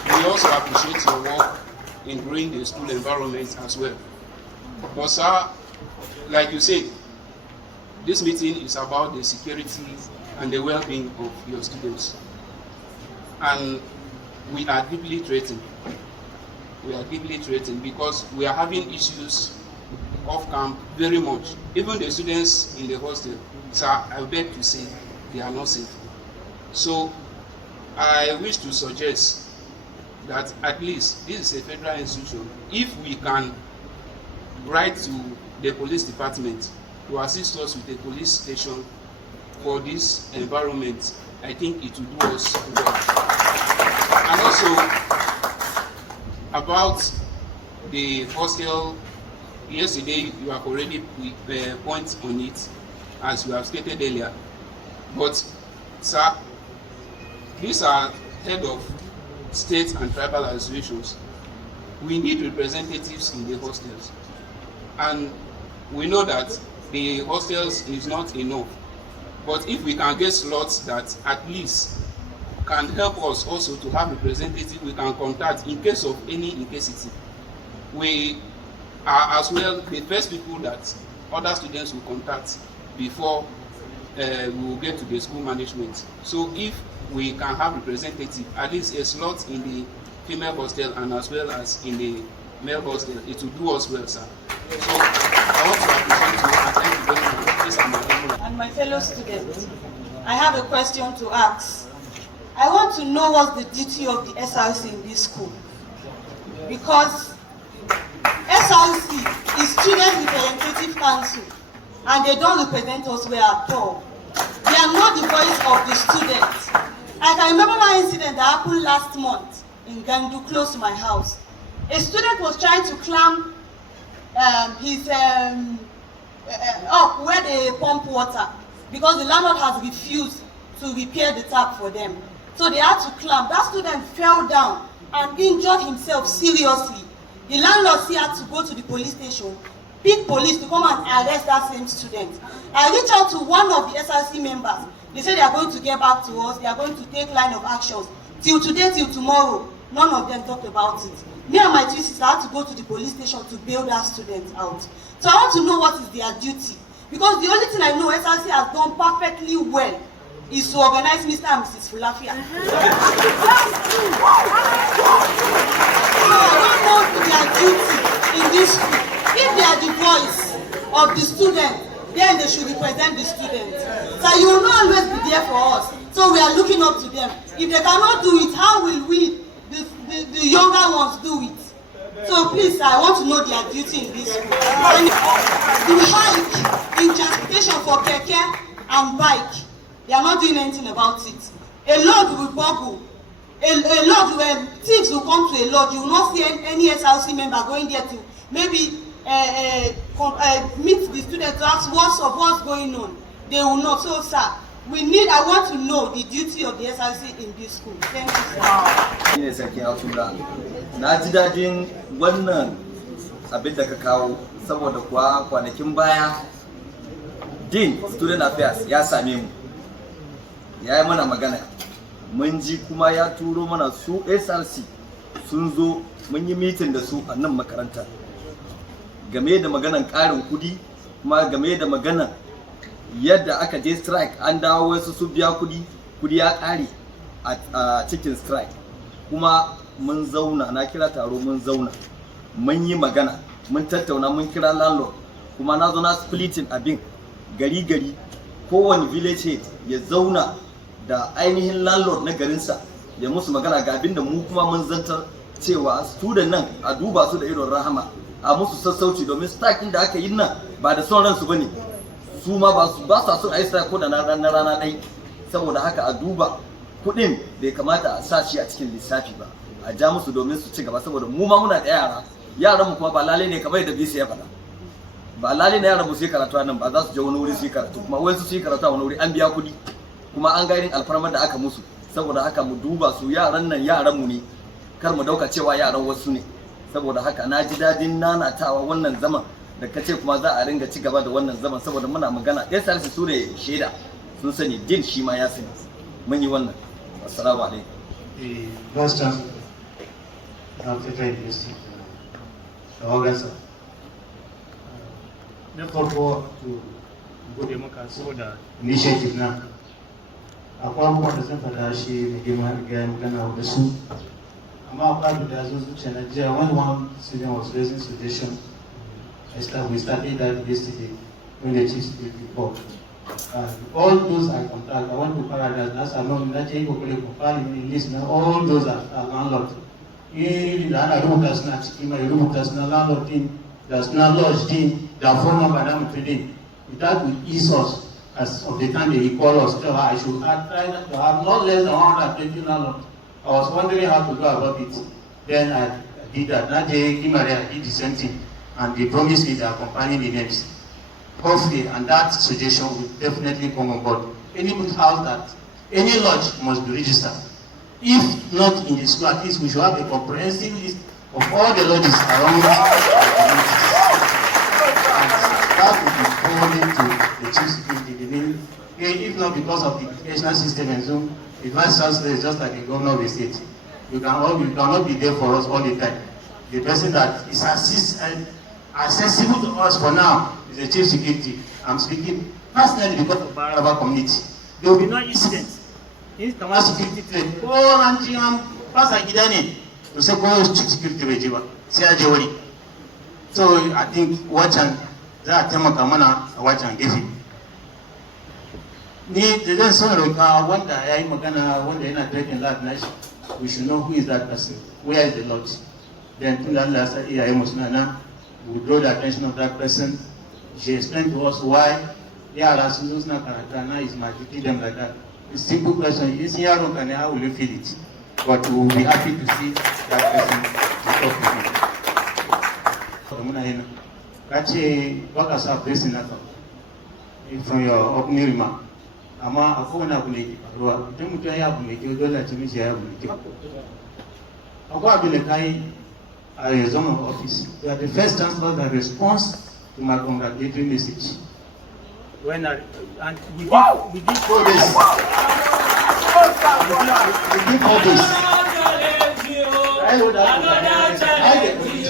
We also appreciate your work in growing the school environment as well. But sir, like you said, this meeting is about the security and the well-being of your students. And we are deeply threatened. We are deeply threatened because we are having issues off camp very much. Even the students in the hostel, sir, I beg to say, they are not safe. So I wish to suggest that at least this is a federal institution. If we can write to the police department to assist us with a police station for this environment, I think it will do us well. And also about the hostel, yesterday you have already point on it, as you have stated earlier. But sir, these are head of state and tribal associations. We need representatives in the hostels, and we know that the hostels is not enough. But if we can get slots that at least can help us also to have representatives we can contact in case of any incasity. We are as well the first people that other students will contact before we will get to the school management. So if we can have representatives, at least a slot in the female hostel and as well as in the male hostel, it will do us well, sir. So I want to appreciate you and thank you very much. And my fellow students, I have a question to ask. I want to know what's the duty of the SRC in this school. Because SRC is Student Representative Council, and they don't represent us well at all. They are not the voice of the students. I can remember one incident that happened last month in Gandu, close to my house. A student was trying to climb his up where they pump water because the landlord has refused to repair the tap for them. So they had to climb. That student fell down and injured himself seriously. The landlord still had to go to the police station, pick police to come and arrest that same student. I reached out to one of the SRC members. They said they are going to get back to us. They are going to take line of actions. Till today, till tomorrow, none of them talked about it. Me and my twin sister had to go to the police station to bail that student out. So I want to know what is their duty. Because the only thing I know SRC has done perfectly well is to organize Mr. and Mrs. FULafia. So I don't know their duty in this school. If they are the voice of the student, then they should represent the student. So you will not always be there for us. So we are looking up to them. If they cannot do it, how will we, the younger ones, do it? So please, I want to know their duty in this school. And the hike in transportation for keke and bike, they are not doing anything about it. A load will bubble. A load, when thieves will come to a load, you will not see any SRC member going there to maybe meet the students to ask what's going on. They will not. So, sir, I want to know the duty of the SRC in this school. Thank you, sir. Shehu Abdul Rahman. Na ji dadin wannan abin da ka kawo saboda kuwa kwanakin baya Dean Student Affairs ya same mu. Ya yi mana magana. Mun ji kuma ya turo mana su SRC sun zo mun yi meeting da su a nan makaranta game da maganan ƙarin kudi kuma game da magana yadda aka je strike an dawo wasu su biya kudi ya kare a cikin strike. Kuma mun zauna, na kira taro mun zauna, mun yi magana, mun tattauna, mun kira landlord, kuma na zo na splitting abin gari kowane village head ya zauna da ainihin landlord na garinsa ya musu magana ga abin da mu kuma mun zantar cewa student nan a duba su da idon rahama, a musu sassauci domin strike da aka yi nan ba da son ransu bane, su ma ba sa son a yi strike ko da na rana ɗai. Saboda haka a duba kuɗin bai kamata a sa shi a cikin lissafi ba, a ja musu domin su ci gaba, saboda mu ma muna da yaran mu kuma ba lalai ne kamar yadda bisi ya faɗa, ba lalai ne yaran mu su yi karatu nan ba, za su je wani wuri su yi karatu, kuma wai su yi karatu a wani wuri an biya kuɗi kuma an ga irin alfarmar da aka musu. Saboda haka mu duba su, yaran nan yaran mu ne, kar mu dauka cewa yaran wasu ne. Saboda haka na ji dadin nanatawa wannan zaman da kace kuma za a ringa ci gaba da wannan zaman, saboda muna magana ɗaya sarsi su ne shaida sun sani, din shi ma ya sani, mun yi wannan. Assalamu alaikum. The Vice Chancellor of Federal University, Shawagansa. Na farko to gode maka saboda initiative na. Akwai abubuwan da zan faɗa shi mai girma ga ya magana da su, amma akwai abu da zo zuciya na jiya. When one student was raising suggestion, we started that yesterday when the chief security report. All those I contact, I went to Paradise, that's alone, that's a list, all those are landlords. In the other room, that's not in my room, that's not landlord team, that's not lodge team, the phone number I'm trading. That will ease us as of the time they call us. So I should try not to have not less than 120 landlords. I was wondering how to go about it. Then I did that. Now they did the same thing, and they promised me they are accompanying the names. Hopefully, and that suggestion will definitely come on board. Any house that any lodge must be registered. If not in the school, at least we should have a comprehensive list of all the lodges around the communities. That will be forwarded to the chief security. If not because of the educational system and Zoom, the vice chancellor is just like a governor of the state. You cannot be there for us all the time. The person that is accessible to us for now is the chief security. I'm speaking personally because of our community. There will be no incidents. In the security trade, to say chief security. So I think watch and that watch and give it. The son wanda I am wanda yana taking that night, we should know who is that person, where is the Lord. Then we draw the attention of that person. She explained to us why Karatana is maltreating them like that. The simple question is, how will you feel it? But we will be happy to see that person to talk to him. What has happened from your opening remark? Amma akwai wani abu ne ke faruwa, idan mutum ya abu mai kyau dole a ce mishi ya abu mai kyau. Akwai abu da kai a zone of office. You are the first chancellor that responds to my congratulatory message. When and we did 4 days. We did 4 days. I know that I get we did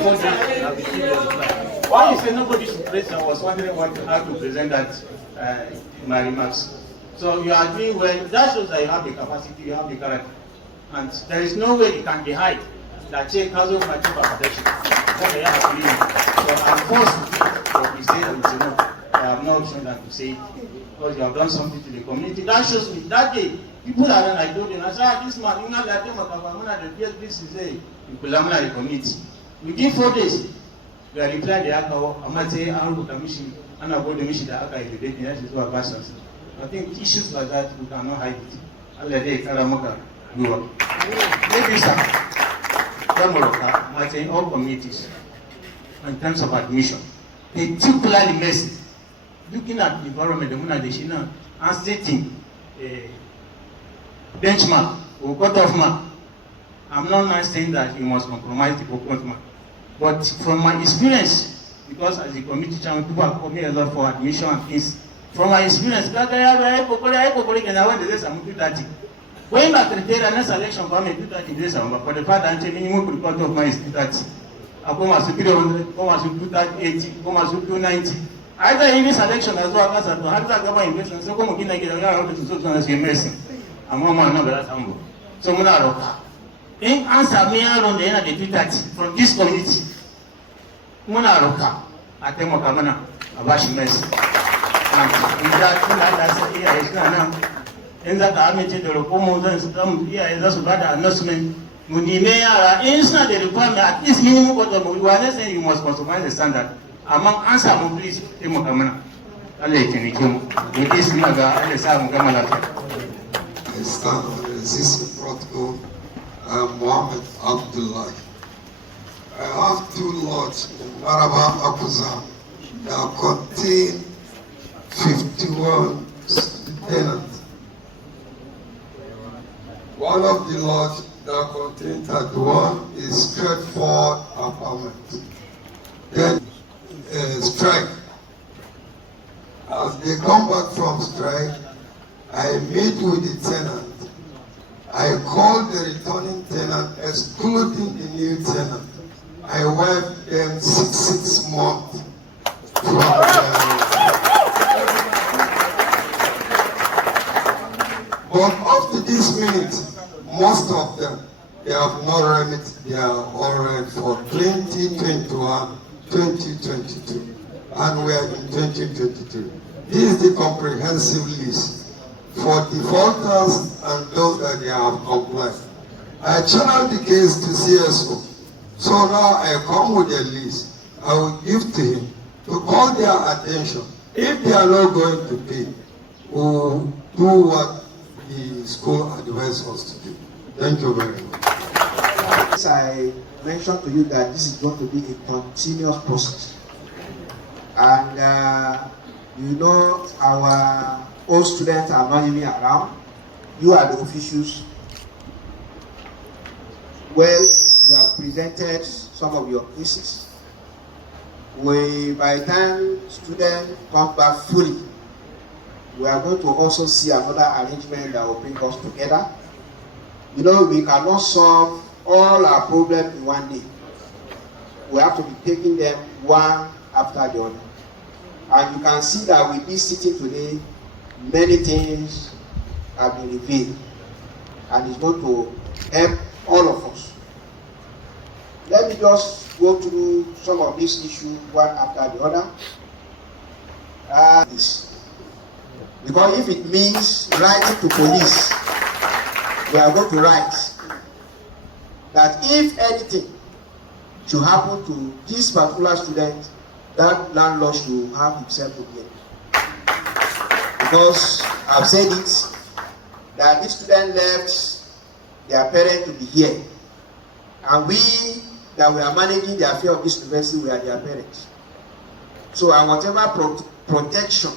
4 days. Why you say nobody should present? I was wondering how to present that in my remarks. So you are doing well. That shows that you have the capacity, you have the character, and there is no way you can be hide. That check has no much protection. So I'm forced to do it, but you say that you know, I have no option than to say it because you have done something to the community. That shows me that day. People are like told them, I said, this man, you know that this is a the community. Within 4 days, we are replying the Akawa, I'm not saying I'm going to mission, and I'm going to mission the Aka in the day, that is what passions. I think issues like that, we cannot hide it. I'll let it go up. Maybe some might say in all communities, in terms of admission, particularly messy. Looking at the environment, the Munadeshina, and stating a benchmark or cut-off mark. I'm not saying that you must compromise the cut-off mark. But from my experience, because as a community chairman, people have come here a lot for admission and things. From my experience, and I went to this, I'm doing that. When I prepared a next election, I'm doing that. But the fact that I'm minimum cut-off mark is that. akwai masu 300 ko masu 280 ko masu 290 ai da yi selection na zuwa kasa to har za gaba investment sai kuma gina gida yara da su zo su yi medicine amma ma nan ba za samu ba so muna roka in an sami yaron da yana da 230 from this community muna roka a taimaka mana a bashi medicine in za da sa iyaye suna nan in za ka amince da roƙo mu zan su dan iyaye za su bada announcement mu nime yara in suna da requirement at least minimum quarter mu wane say you must customize the standard amma an samu please taimaka mana Allah ya taimake mu in this ina ga Allah ya sa mu gama lafiya. I stand on the resistance protocol. Muhammad Abdullah. I have 2 lots in Maraba Akuzam that contain 51 tenants. One of the lots that contain 31 is straightforward apartment. Then strike. As they come back from strike, I meet with the tenant. I call the returning tenant, excluding the new tenant. I work them 6 months from But up to this minute, most of them, they have not remitted their rent for 2021, 2022, and we are in 2023. This is the comprehensive list for defaulters and those that they have complied. I channeled the case to CSO, so now I come with a list. I will give to him to call their attention. If they are not going to pay, we will do what the school advised us to do. Thank you very much. As I mentioned to you that this is going to be a continuous process. And you know our old students are not even around. You are the officials. Well, you have presented some of your cases. By the time students come back fully, we are going to also see another arrangement that will bring us together. You know, we cannot solve all our problems in one day. We have to be taking them one after the other. And you can see that with this sitting today, many things have been revealed. And it's going to help all of us. Let me just go through some of these issues one after the other. Because if it means writing to police, we are going to write that if anything should happen to this particular student, that landlord should have himself to blame. Because I've said it, that this student left their parents to be here. And we that we are managing the affair of this university, we are their parents. So, and whatever protection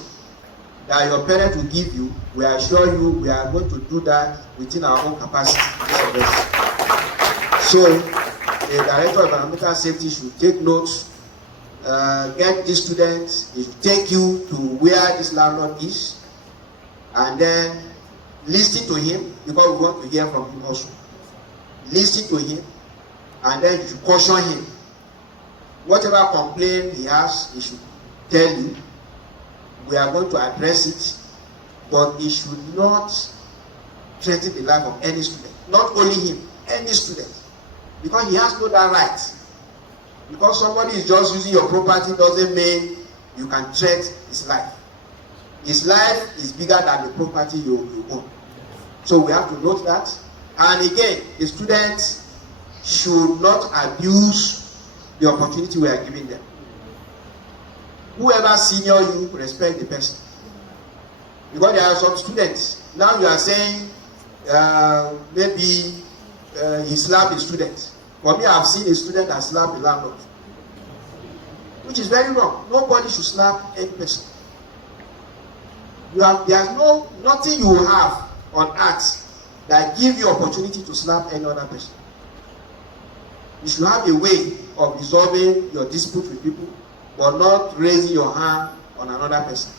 that your parents will give you, we assure you we are going to do that within our own capacity. So, the Director of Environmental Safety should take notes, get these students, he should take you to where this landlord is, and then listen to him, because we want to hear from him also. Listen to him, and then you should caution him. Whatever complaint he has, he should tell you. We are going to address it, but he should not threaten the life of any student. Not only him, any student. Because he has no that right. Because somebody is just using your property doesn't mean you can threaten his life. His life is bigger than the property you own. So we have to note that. And again, the students should not abuse the opportunity we are giving them. Whoever senior you, respect the person. Because there are some students, now you are saying maybe he slapped a student. For me, I have seen a student that slapped a landlord, which is very wrong. Nobody should slap any person. There's nothing you have on earth that give you opportunity to slap any other person. You should have a way of resolving your dispute with people, but not raising your hand on another person.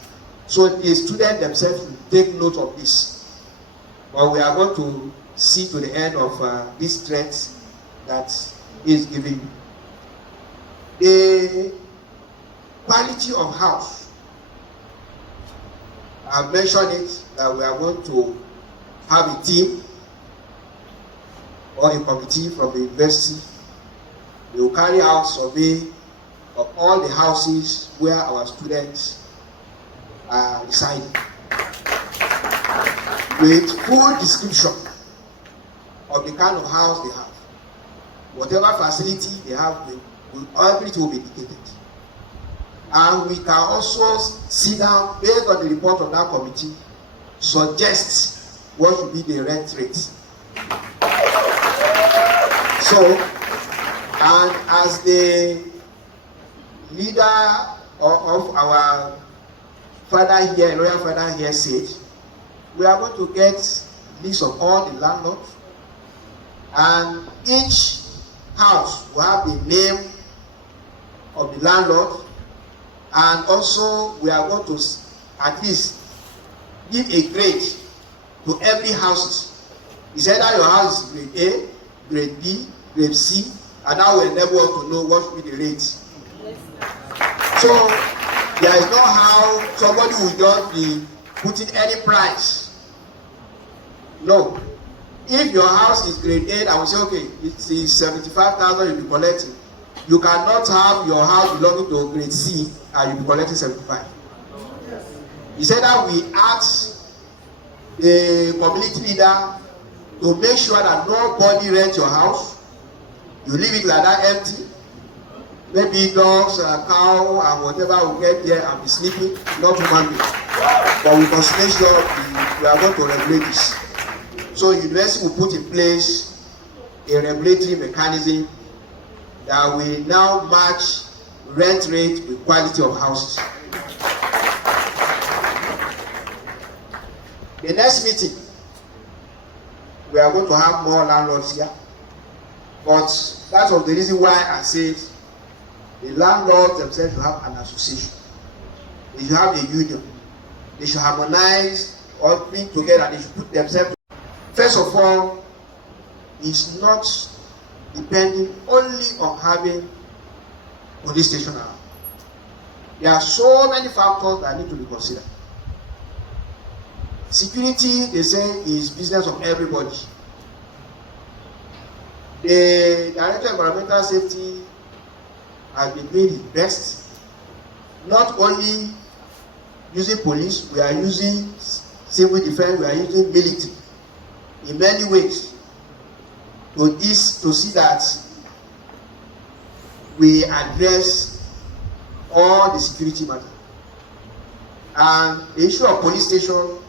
So the students themselves will take note of this. But we are going to see to the end of this threat that is giving. The quality of house, I've mentioned it, that we are going to have a team or a committee from the university. We will carry out survey of all the houses where our students are residing, with full description of the kind of house they have. Whatever facility they have, everything will be indicated. And we can also sit down, based on the report of that committee, suggest what should be the rent rate. So, and as the leader of our father here, royal father here said, we are going to get list of all the landlords, and each house will have the name of the landlord, and also we are going to at least give a grade to every house. It's either your house is grade A, grade B, grade C, and that will enable us to know what should be the rate. So there is no how somebody will just be putting any price. No. If your house is grade A, I will say, okay, it is 75,000 you'll be collecting. You cannot have your house belonging to grade C and you'll be collecting 75. He said that we ask the community leader to make sure that nobody rents your house. You leave it like that empty. Maybe dogs, cow, and whatever will get there and be sleeping, not human beings. But we must make sure we are going to regulate this. So university will put in place a regulatory mechanism that will now match rent rate with quality of houses. The next meeting, we are going to have more landlords here, but that was the reason why I said the landlords themselves should have an association. They should have a union. They should harmonize all things together. They should put themselves. First of all, it's not depending only on having police station around. There are so many factors that need to be considered. Security, they say, is business of everybody. The Director of Environmental Safety has been doing his best. Not only using police, we are using civil defense, we are using military in many ways to see that we address all the security matters. And the issue of police station,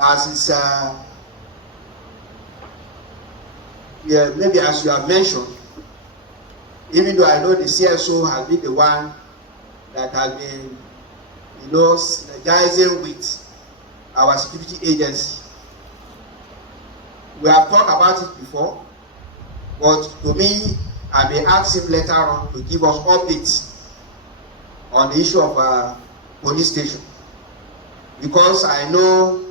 as it's maybe as you have mentioned, even though I know the CSO has been the one that has been, synergizing with our security agency. We have talked about it before, but to me, I may ask him later on to give us updates on the issue of police station, because I know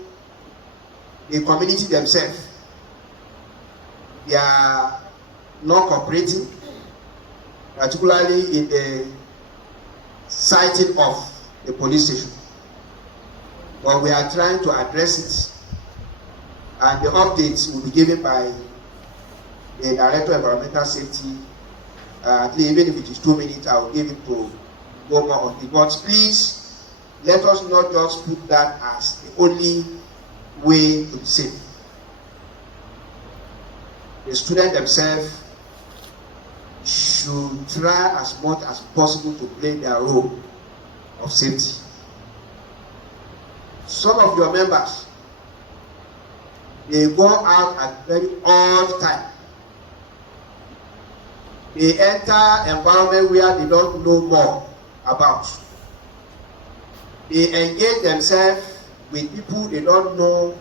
the community themselves, they are not cooperating, particularly in the siting of the police station. But we are trying to address it, and the updates will be given by the Director of Environmental Safety. Even if it is 2 minutes, I will give it to go more on it. But please, let us not just put that as the only way to be safe. The students themselves should try as much as possible to play their role of safety. Some of your members, they go out at very odd time. They enter environment where they don't know more about. They engage themselves with people they don't know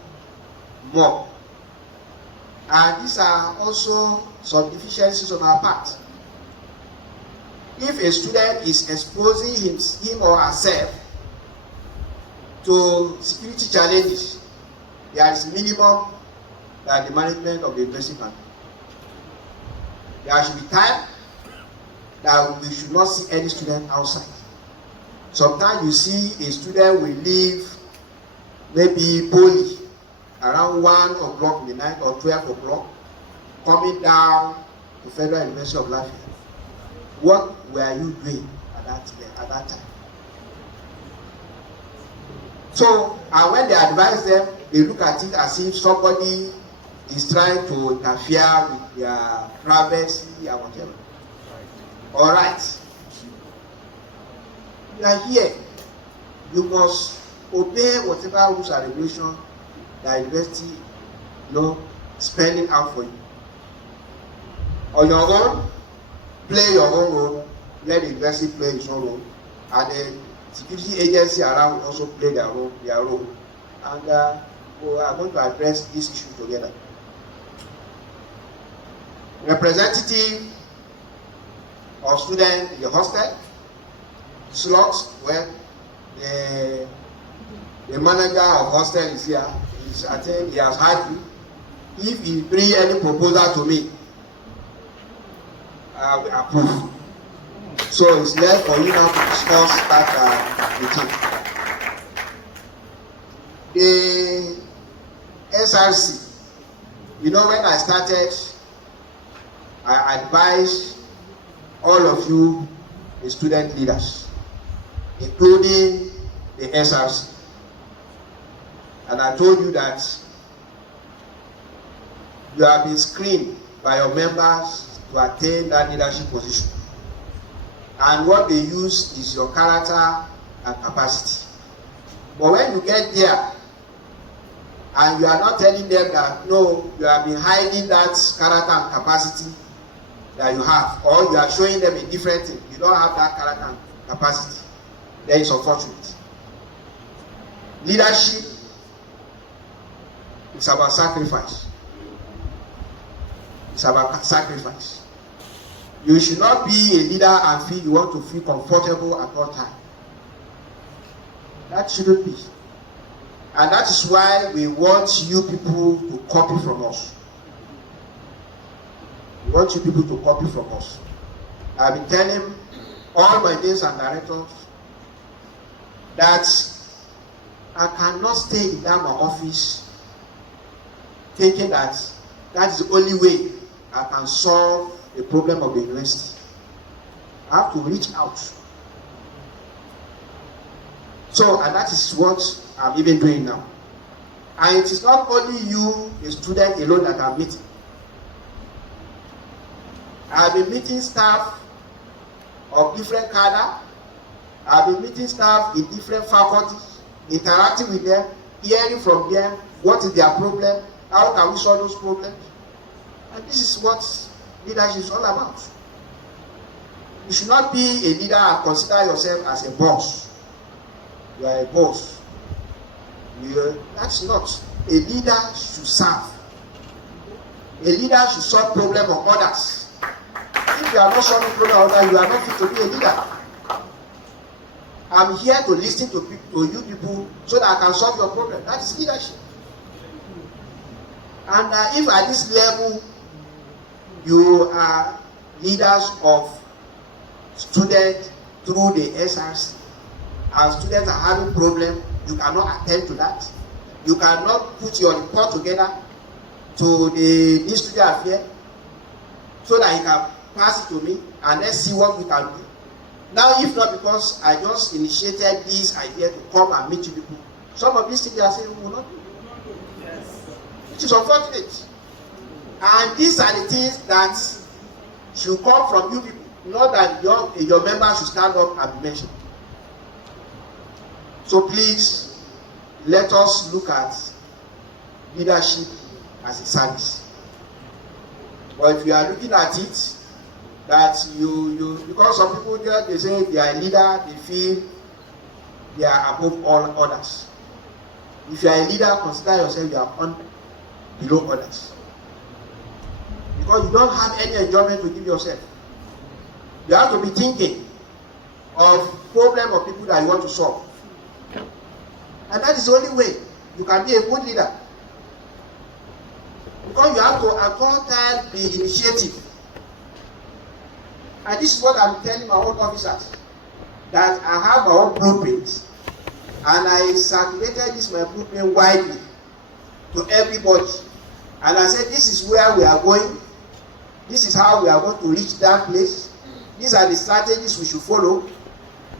more. And these are also some deficiencies on our part. If a student is exposing him or herself to security challenges, there is minimum that the management of the university can do. There should be time that we should not see any student outside. Sometimes you see a student will leave maybe poly around 1 o'clock in the night or 12 o'clock, coming down to Federal University of FULafia. What were you doing at that time? So, and when they advise them, they look at it as if somebody is trying to interfere with their privacy or whatever. All right. You are here. You must obey whatever rules and regulations the university, spelling out for you. On your own, play your own role. Let the university play its own role, and the security agency around will also play their role. And we are going to address this issue together. Representative of students in the hostel slots where the manager of hostel is here. I think he has heard you. If he bring any proposal to me, I will approve. So it's left for you now to discuss that with him. The SRC, when I started, I advised all of you, the student leaders, including the SRC. And I told you that you have been screened by your members to attain that leadership position. And what they use is your character and capacity. But when you get there, and you are not telling them that, no, you have been hiding that character and capacity that you have, or you are showing them a different thing, you don't have that character and capacity, then it's unfortunate. Leadership is about sacrifice. It's about sacrifice. You should not be a leader and feel you want to feel comfortable at all times. That shouldn't be. And that is why we want you people to copy from us. We want you people to copy from us. I've been telling all my deans and directors that I cannot stay in that my office thinking that that is the only way I can solve the problem of the university. I have to reach out. So, and that is what I'm even doing now. And it is not only you, the student alone, that I'm meeting. I've been meeting staff of different cadre. I've been meeting staff in different faculties, interacting with them, hearing from them what is their problem, how can we solve those problems. And this is what leadership is all about. You should not be a leader and consider yourself as a boss. You are a boss. That's not. A leader should serve. A leader should solve problems of others. If you are not solving problems of others, you are not fit to be a leader. I'm here to listen to you people so that I can solve your problem. That is leadership. And if at this level you are leaders of students through the SRC, and students are having problems, you cannot attend to that. You cannot put your report together to the Institute Affairs so that he can pass it to me and let's see what we can do. Now, if not because I just initiated this idea to come and meet you people, some of these things they are saying we will not do. Which is unfortunate. And these are the things that should come from you people, not that your members should stand up and be mentioned. So please, let us look at leadership as a service. But if you are looking at it, that because some people just, they say they are a leader, they feel they are above all others. If you are a leader, consider yourself you are below others. Because you don't have any enjoyment to give yourself. You have to be thinking of problems of people that you want to solve. And that is the only way you can be a good leader. Because you have to at all times be initiative. And this is what I'm telling my own officers, that I have my own blueprint, and I circulated this my blueprint widely to everybody. And I said, this is where we are going. This is how we are going to reach that place. These are the strategies we should follow.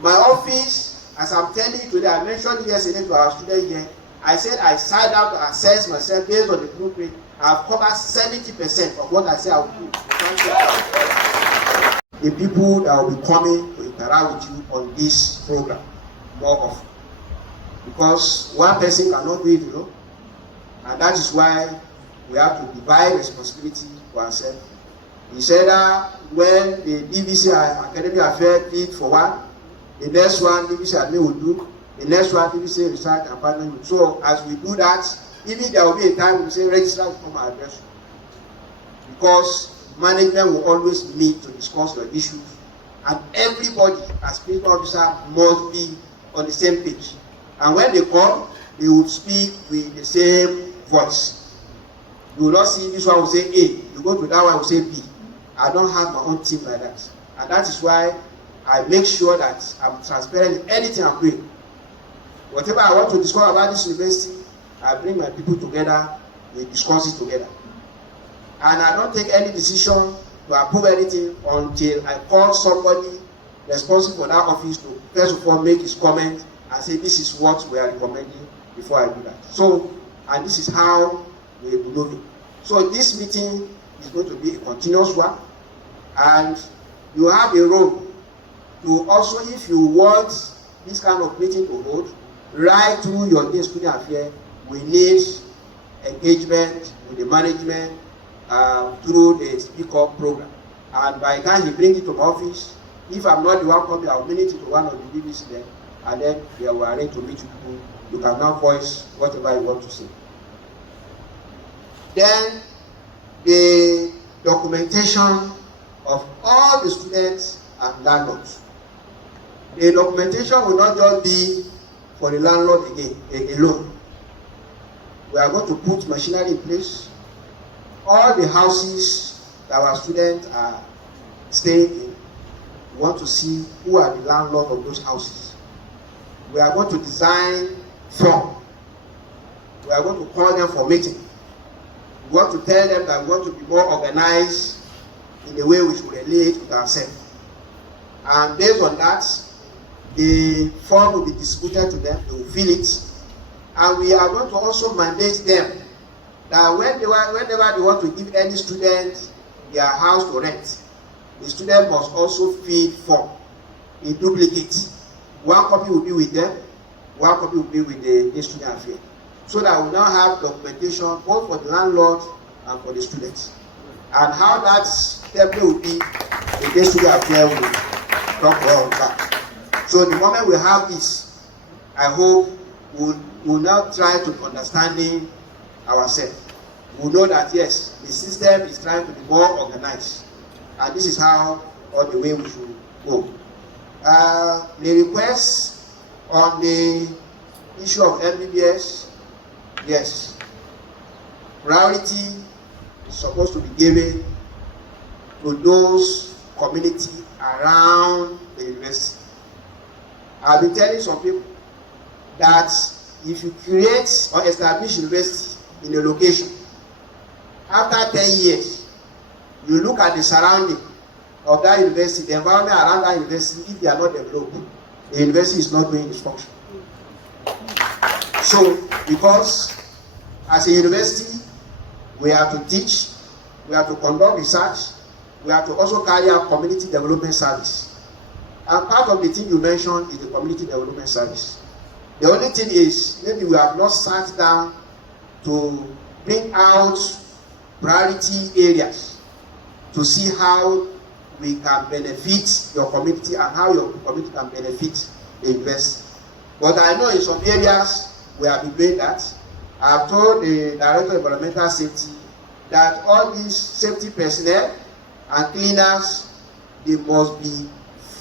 My office, as I'm telling you today, I mentioned yesterday to our student here, I said I sat down to assess myself based on the blueprint. I've covered 70% of what I said I would do. The people that will be coming to interact with you on this program more often. Because one person cannot do it, you know. And that is why we have to divide responsibility for ourselves. He said that when the DVC Academic Affairs did for one, the next one DVC Admin will do, the next one DVC Research and Partnering will. So as we do that, even there will be a time we say registrars will come and address you. Because management will always meet to discuss your issues. And everybody as principal officer must be on the same page. And when they come, they will speak with the same voice. You will not see this one will say A, you go to that one will say B. I don't have my own team like that. And that is why I make sure that I'm transparent in anything I'm doing. Whatever I want to discuss about this university, I bring my people together, we discuss it together. And I don't take any decision to approve anything until I call somebody responsible for that office to first of all make his comment and say this is what we are recommending before I do that. So, and this is how we will be moving. So this meeting is going to be a continuous one, and you have a role to also, if you want this kind of meeting to hold, right through your day student affairs, we need engagement with the management through the Speak Up program. And by the time he brings it to my office, if I'm not the one coming, I'll bring it to one of the BBC there, and then they will arrange to meet you. You can now voice whatever you want to say. Then the documentation of all the students and landlords. The documentation will not just be for the landlord alone. We are going to put machinery in place. All the houses that our students are staying in, we want to see who are the landlords of those houses. We are going to design form. We are going to call them for meeting. We want to tell them that we want to be more organized in the way we should relate with ourselves. And based on that, the form will be distributed to them, they will fill it. And we are going to also mandate them that whenever they want to give any student their house to rent, the student must also fill form in duplicate. One copy will be with them, one copy will be with the student affairs. So that we now have documentation both for the landlord and for the students. And how that template will be, the student affairs will talk about that. So the moment we have this, I hope we'll now try to understanding ourselves. We'll know that yes, the system is trying to be more organized. And this is how, all the way we should go. The request on the issue of MBBS, yes, priority is supposed to be given to those community around the university. I've been telling some people that if you create or establish university in a location, after 10 years, you look at the surrounding of that university, the environment around that university, if they are not developed, the university is not doing its function. So, because as a university, we have to teach, we have to conduct research, we have to also carry out community development service. And part of the thing you mentioned is the community development service. The only thing is, maybe we have not sat down to bring out priority areas to see how we can benefit your community and how your community can benefit the university. But I know in some areas we have been doing that. I have told the Director of Environmental Safety that all these safety personnel and cleaners, they must be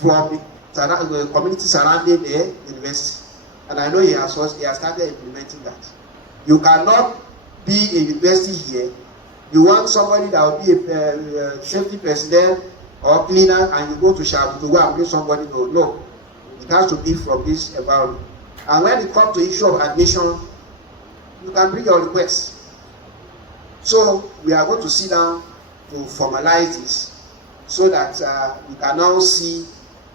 from the community surrounding the university. And I know he has started implementing that. You cannot be a university here. You want somebody that will be a safety personnel or cleaner, and you go to shop to go and bring somebody. No. It has to be from this environment. And when it comes to issue of admission, you can bring your request. So we are going to sit down to formalize this so that we can now see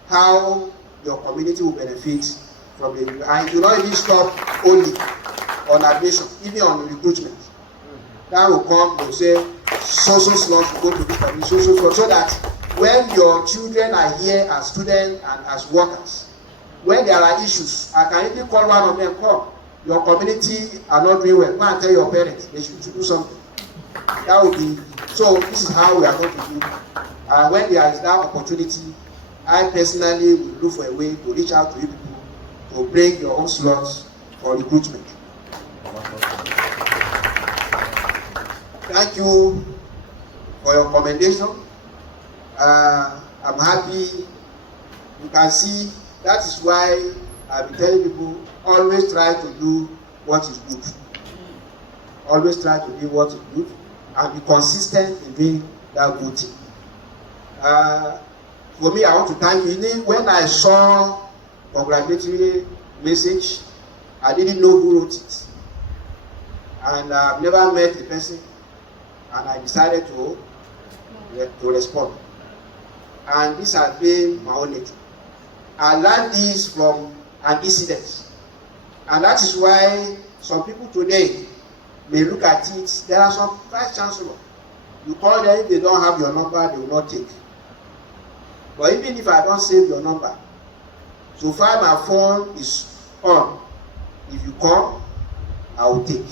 how your community will benefit from it. And it will not even stop only on admission, even on recruitment. That will come, they'll say, social slots will go to this community, social slots, so that when your children are here as students and as workers, when there are issues, I can even call one of them, come, your community are not doing well, go and tell your parents, they should do something. That would be, so this is how we are going to do. And when there is that opportunity, I personally will look for a way to reach out to you people to bring your own slots for recruitment. Thank you for your commendation. I'm happy. You can see that is why I've been telling people always try to do what is good. Always try to do what is good and be consistent in doing that good thing. For me, I want to thank you. When I saw congratulatory message, I didn't know who wrote it. And I've never met the person, and I decided to respond. And this has been my own nature. I learned this from an incident. And that is why some people today may look at it. There are some vice chancellors. You call them, if they don't have your number, they will not take. But even if I don't save your number, so far my phone is on. If you call, I will take.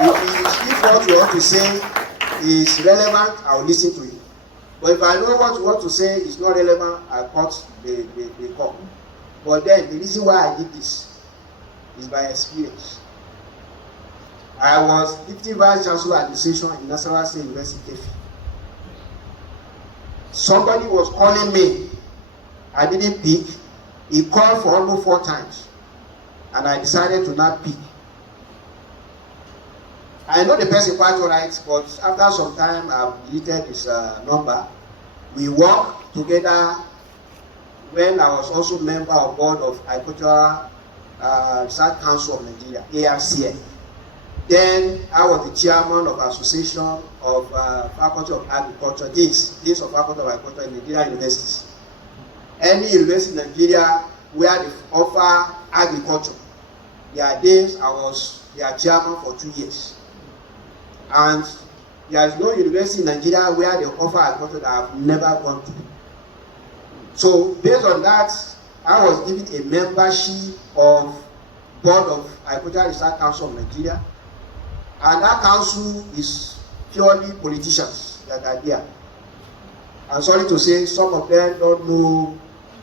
If what you want to say is relevant, I will listen to you. But if I know what you want to say is not relevant, I cut the call. But then the reason why I did this is by experience. I was Deputy Vice Chancellor Administration in Nasarawa State University. Somebody was calling me. I didn't pick. He called for almost 4 times. And I decided to not pick. I know the person quite alright, but after some time I've deleted his number. We worked together when I was also member of board of Agricultural Research Council of Nigeria, ARCN. Then I was the chairman of Association of Faculty of Agriculture, Deans of Faculty of Agriculture in Nigerian universities. Any university in Nigeria where they offer agriculture, their days I was their chairman for 2 years. And there is no university in Nigeria where they offer agriculture that I've never gone to. So based on that, I was given a membership of Board of Agricultural Research Council of Nigeria. And that council is purely politicians that are there. I'm sorry to say, some of them don't know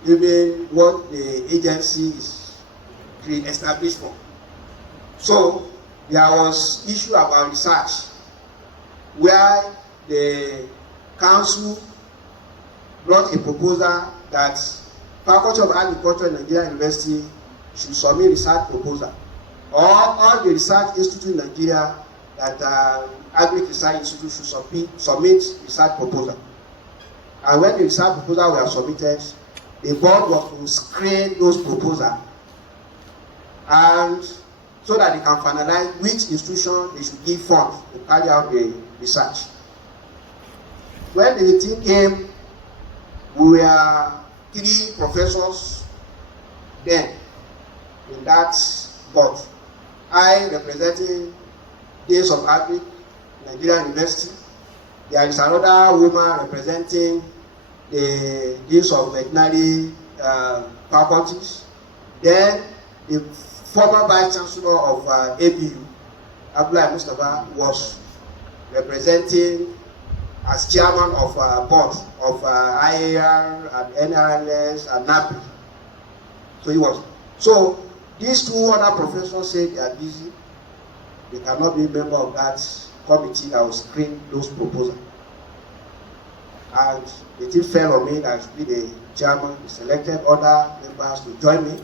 even what the agency is established for. So there was issue about research where the council brought a proposal that Faculty of Agriculture in Nigeria University should submit research proposal. All the research institutes in Nigeria that Agri Research Institute should submit research proposal. And when the research proposal were submitted, the board was to screen those proposals and so that they can finalize which institution they should give funds to carry out the research. When the meeting came, we were 3 professors then in that board. I representing Deans of Agric, Nigeria University. There is another woman representing the Deans of Veterinary faculties. Then the former Vice Chancellor of ABU, Abdul Mustafa, was representing as chairman of board of IAR and NRLS and NAPI. So he was. So these 2 other professors said they are busy. They cannot be a member of that committee that will screen those proposals. And the thing fell on me that I should be the chairman. We selected other members to join me.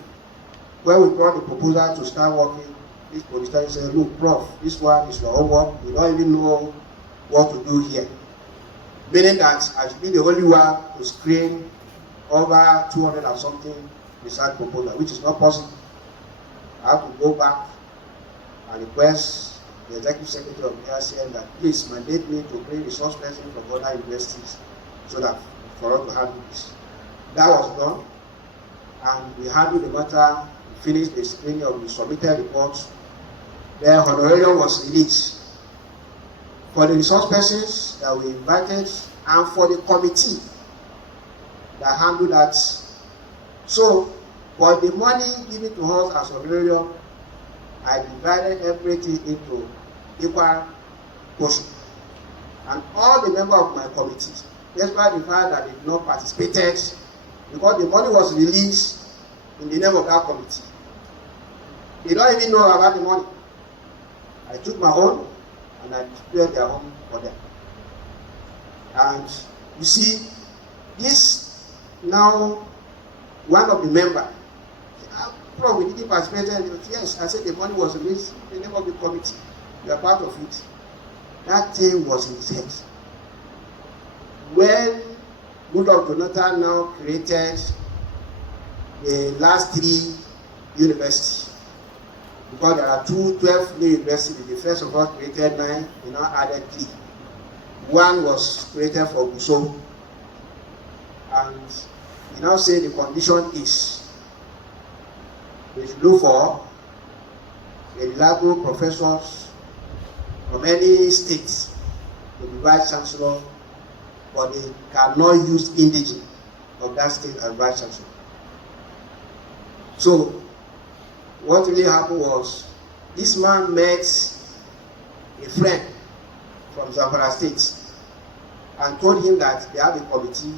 When we brought the proposal to start working, this politician said, look, Prof, this one is your homework. We don't even know what to do here. meaning that I should be the only one to screen over 200 and something research proposal, which is not possible. I have to go back and request the executive secretary of the RCN that please mandate me to bring resource person from other universities so that for us to handle this. That was done, and we handled the matter, finished the screening of the submitted reports. The honorarium was released for the resource persons that we invited and for the committee that handled that. So, for the money given to us as honorarium, I divided everything into equal portion. And all the members of my committee, despite the fact that they did not participate, because the money was released in the name of that committee, they don't even know about the money. I took my own and I declared their own for them. And you see, this now, one of the members, Prof, we didn't participate. Yes, I said the money was released in the name of the committee. You are part of it. That thing was in his head. When Goodluck Jonathan now created the last 3 universities, because there are 12 new universities. The first of all created 9, we now added 3. One was created for Gusau, and we now say the condition is we should look for reliable professors from any state to be vice chancellor, but they cannot use indigene of that state as vice chancellor. So what really happened was, this man met a friend from Zamfara State and told him that they have a committee,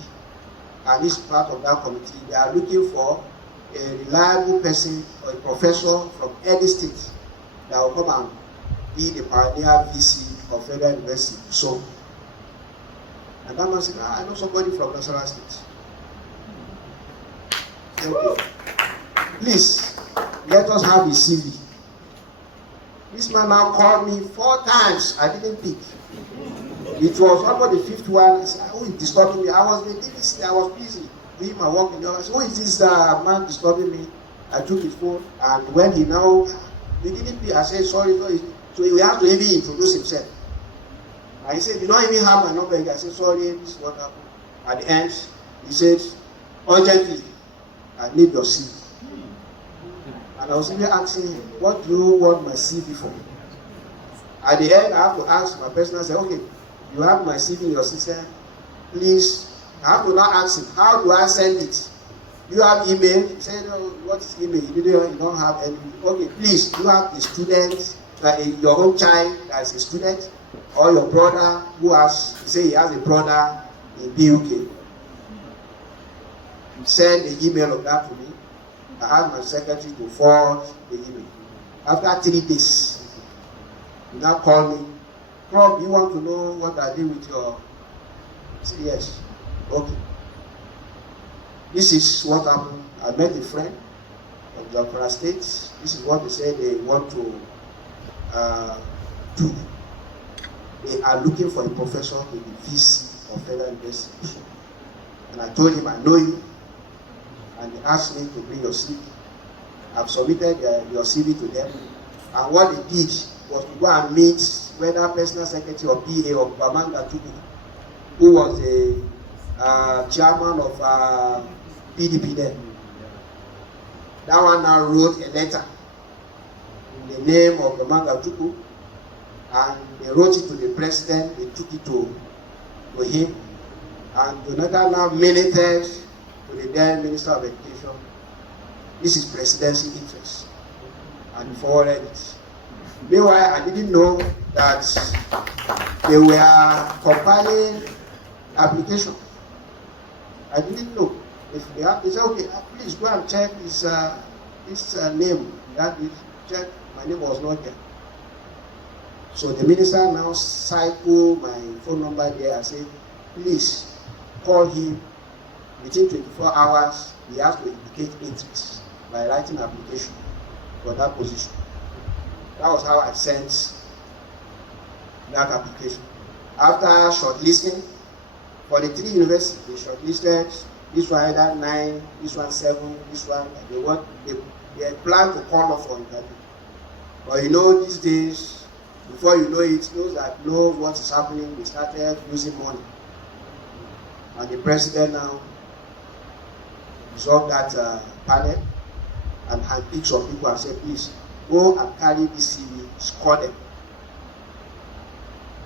and this part of that committee, they are looking for a reliable person or a professor from any state that will come and be the pioneer VC of Federal University. So, and that man said, I know somebody from National State. Okay. Please, let us have his CV. This man now called me 4 times. I didn't pick. It was almost the 5th one. He said, who is disturbing me? I was busy doing my work in the office. Who is this man disturbing me? I took his phone, and when he now, he didn't pick. I said, sorry. So he had to even introduce himself. And he said, you don't even have my number. I said, sorry, this is what happened. At the end, he said, urgently, I need your CV. And I was even asking him, what do you want my CV for? At the end, I have to ask my person, I said, okay, you have my CV in your system, please. I have to now ask him, how do I send it? Do you have email? He said, no, what is email? You don't have any. Okay, please, do you have a student, your own child that is a student, or your brother who has, he said he has a brother in BUK. Send the email of that to me. I asked my secretary to forward the email. After 3 days, he now called me. Prof, you want to know what I did with your... I said, yes. Okay. This is what happened. I met a friend from Zamfara State. This is what they said they want to do. They are looking for a professor to be VC of Federal University. And I told him, I know you. And they asked me to bring your CV. I've submitted your CV to them. And what they did was to go and meet whether personal secretary or PA of Bamanga Tuku, who was the chairman of PDP then. That one now wrote a letter in the name of Bamanga Tuku, and they wrote it to the president. They took it to him, and Jonathan now milited to the then Minister of Education. This is presidency interest, and forwarded it. Meanwhile, I didn't know that they were compiling application. I didn't know. If they said, okay, please go and check this name. That is, check, my name was not there. So the minister now cycled my phone number there and said, please call him. Within 24 hours, he has to indicate interest by writing application for that position. That was how I sent that application. After shortlisting, For the 3 universities, they shortlisted this one either 9, this one 7, this one, they plan to call off on that. But you know, these days, before you know it, those that know what is happening, they started losing money. And the president now dissolved that panel and handpicked some people and said, please, go and carry this CV, score them.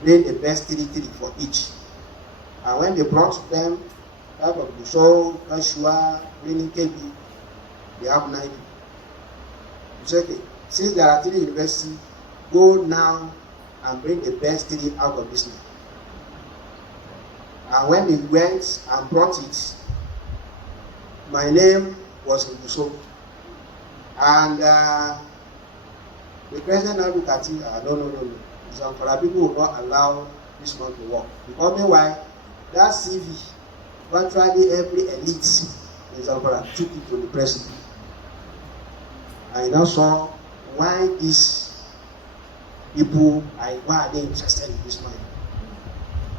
Bring the best 3 for each. And when they brought them, that of Busho, Kashua, Training KB, they have 9 people. You say, okay, since there are 3 universities, go now and bring the best 3 out of this land. And when they went and brought it, my name was in Busho. And the president now looked at it, no. Some people will not allow this man to work. Because meanwhile, that CV, virtually every elite in Zamfara took it to the president. I now saw why these people, why are they interested in this man?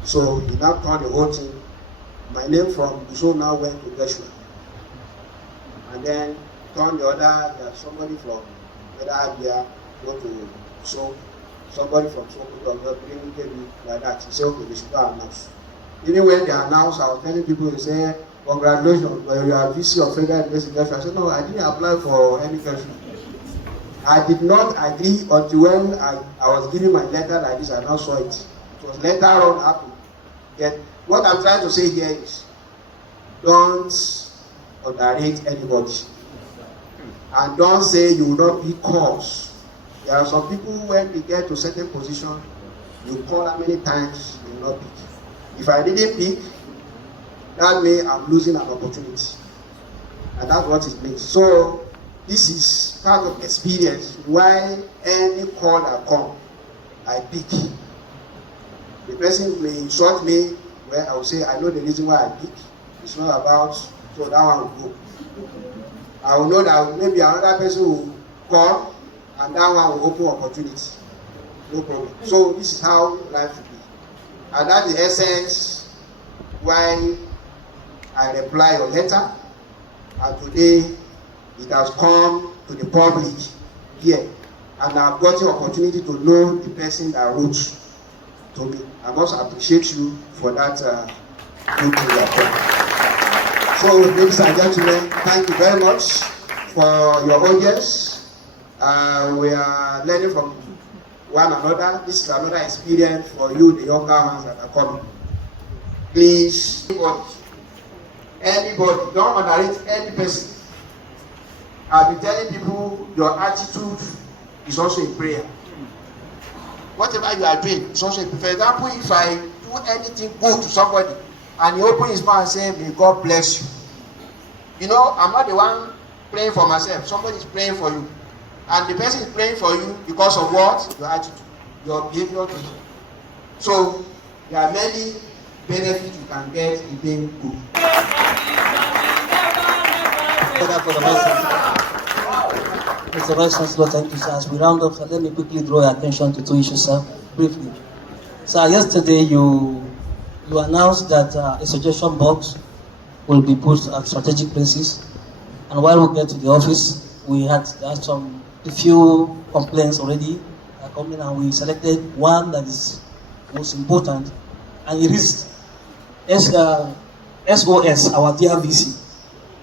So he now turned the whole thing. My name from Busho now went to Joshua. And then turned the other, somebody from Abia go to so somebody from Sokoto bring me like that. He said, okay, they should go announce. Even when they announced, I was telling people, they say, congratulations, but you are VC of Federal University. I said, no, I didn't apply for any country. I did not agree until when I was giving my letter like this, I now saw it. It was later on I could get. What I'm trying to say here is, don't underrate anybody. And don't say you will not be cause. There are some people when they get to certain position, you call how many times you will not pick. If I didn't pick, that means I'm losing an opportunity. And that's what it means. So this is part of experience. Why any call that come, I pick. The person may insult me, where I will say, I know the reason why I pick. It's not about, so that one will go. I will know that maybe another person will call, and that one will open opportunity. No problem. So this is how life will be. And that's the essence why I reply your letter. And today it has come to the public here. And I've got the opportunity to know the person that wrote to me. I must appreciate you for that good thing you have done. So, ladies and gentlemen, thank you very much for your audience. We are learning from one another. This is another experience for you, the younger ones that are coming. Please, anybody, don't underrate any person. I've been telling people your attitude is also a prayer. Whatever you are doing is also a prayer. For example, if I do anything good to somebody, and he opens his mouth and says, may God bless you. You know, I'm not the one praying for myself. Somebody is praying for you. And the person is praying for you because of what? Your attitude, your behavior to him. So, there are many benefits you can get in being good. Mr. Vice Chancellor, thank you, sir. As we round up, let me quickly draw your attention to 2 issues, sir, briefly. Sir, yesterday you announced that a suggestion box will be put at strategic places. And while we get to the office, we had a few complaints already coming, and we selected one that is most important. And it is SOS, our dear VC.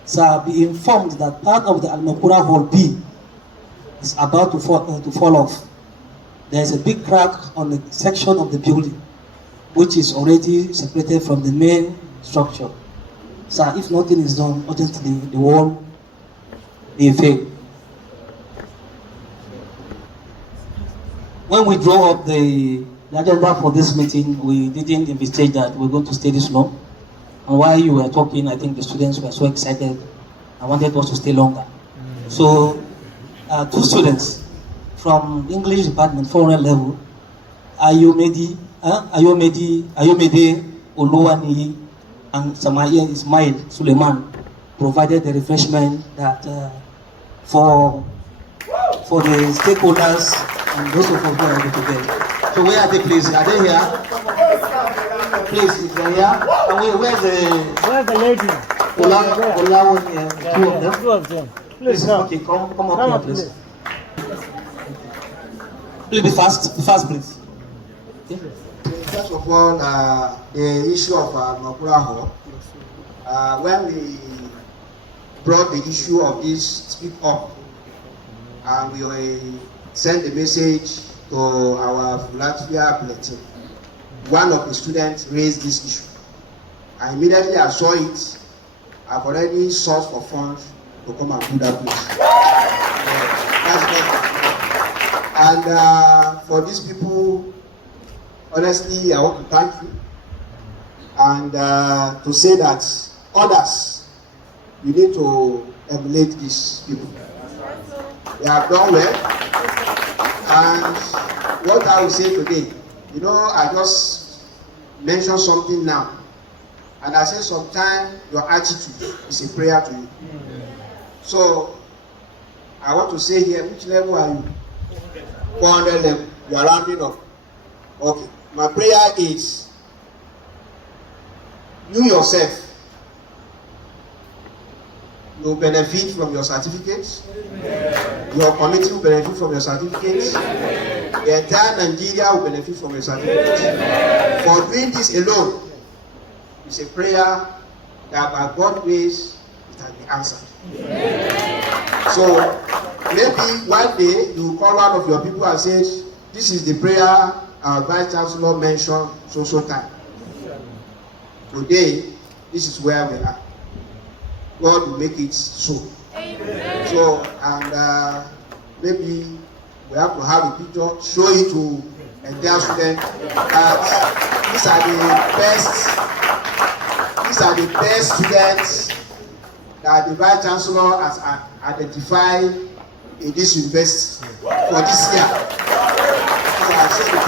Sir, be informed that part of the Almakura Hall B is about to fall off. There is a big crack on the section of the building, which is already separated from the main structure. Sir, if nothing is done urgently, the wall may fail. When we draw up the agenda for this meeting, we didn't envisage that we're going to stay this long. And while you were talking, I think the students were so excited. I wanted us to stay longer. So, 2 students from English department, 400 level, Ayomede Oluwani and Samaya Ismail Suleiman provided the refreshment that for the stakeholders and those of us who are able to get. So where are they, please? Are they here? Please, if you're here, where's the lady? Two of them. Please, okay, come up here, please. Please be fast, please. Okay. First of all, the issue of Makuraho, when we brought the issue of this speak up, and we sent the message to our FULafia bulletin, one of the students raised this issue. I immediately saw it. I've already sourced for funds to come and do that place. And for these people, honestly, I want to thank you and to say that others, you need to emulate these people. They have done well. And what I will say today, you know, I just mentioned something now. And I said sometimes your attitude is a prayer to you. So I want to say here, which level are you? 400 level. You are rounding up. Okay. My prayer is you yourself, you will benefit from your certificates. Your committee will benefit from your certificates. The entire Nigeria will benefit from your certificates. For doing this alone, it's a prayer that by God's grace it has been answered. So maybe one day you will call one of your people and say, this is the prayer our Vice Chancellor mentioned so time. Today, this is where we are. God will make it so. Amen. So, and maybe we have to have a picture, show it to entire students that these are the best students that the Vice Chancellor has identified in this university for this year. So I say the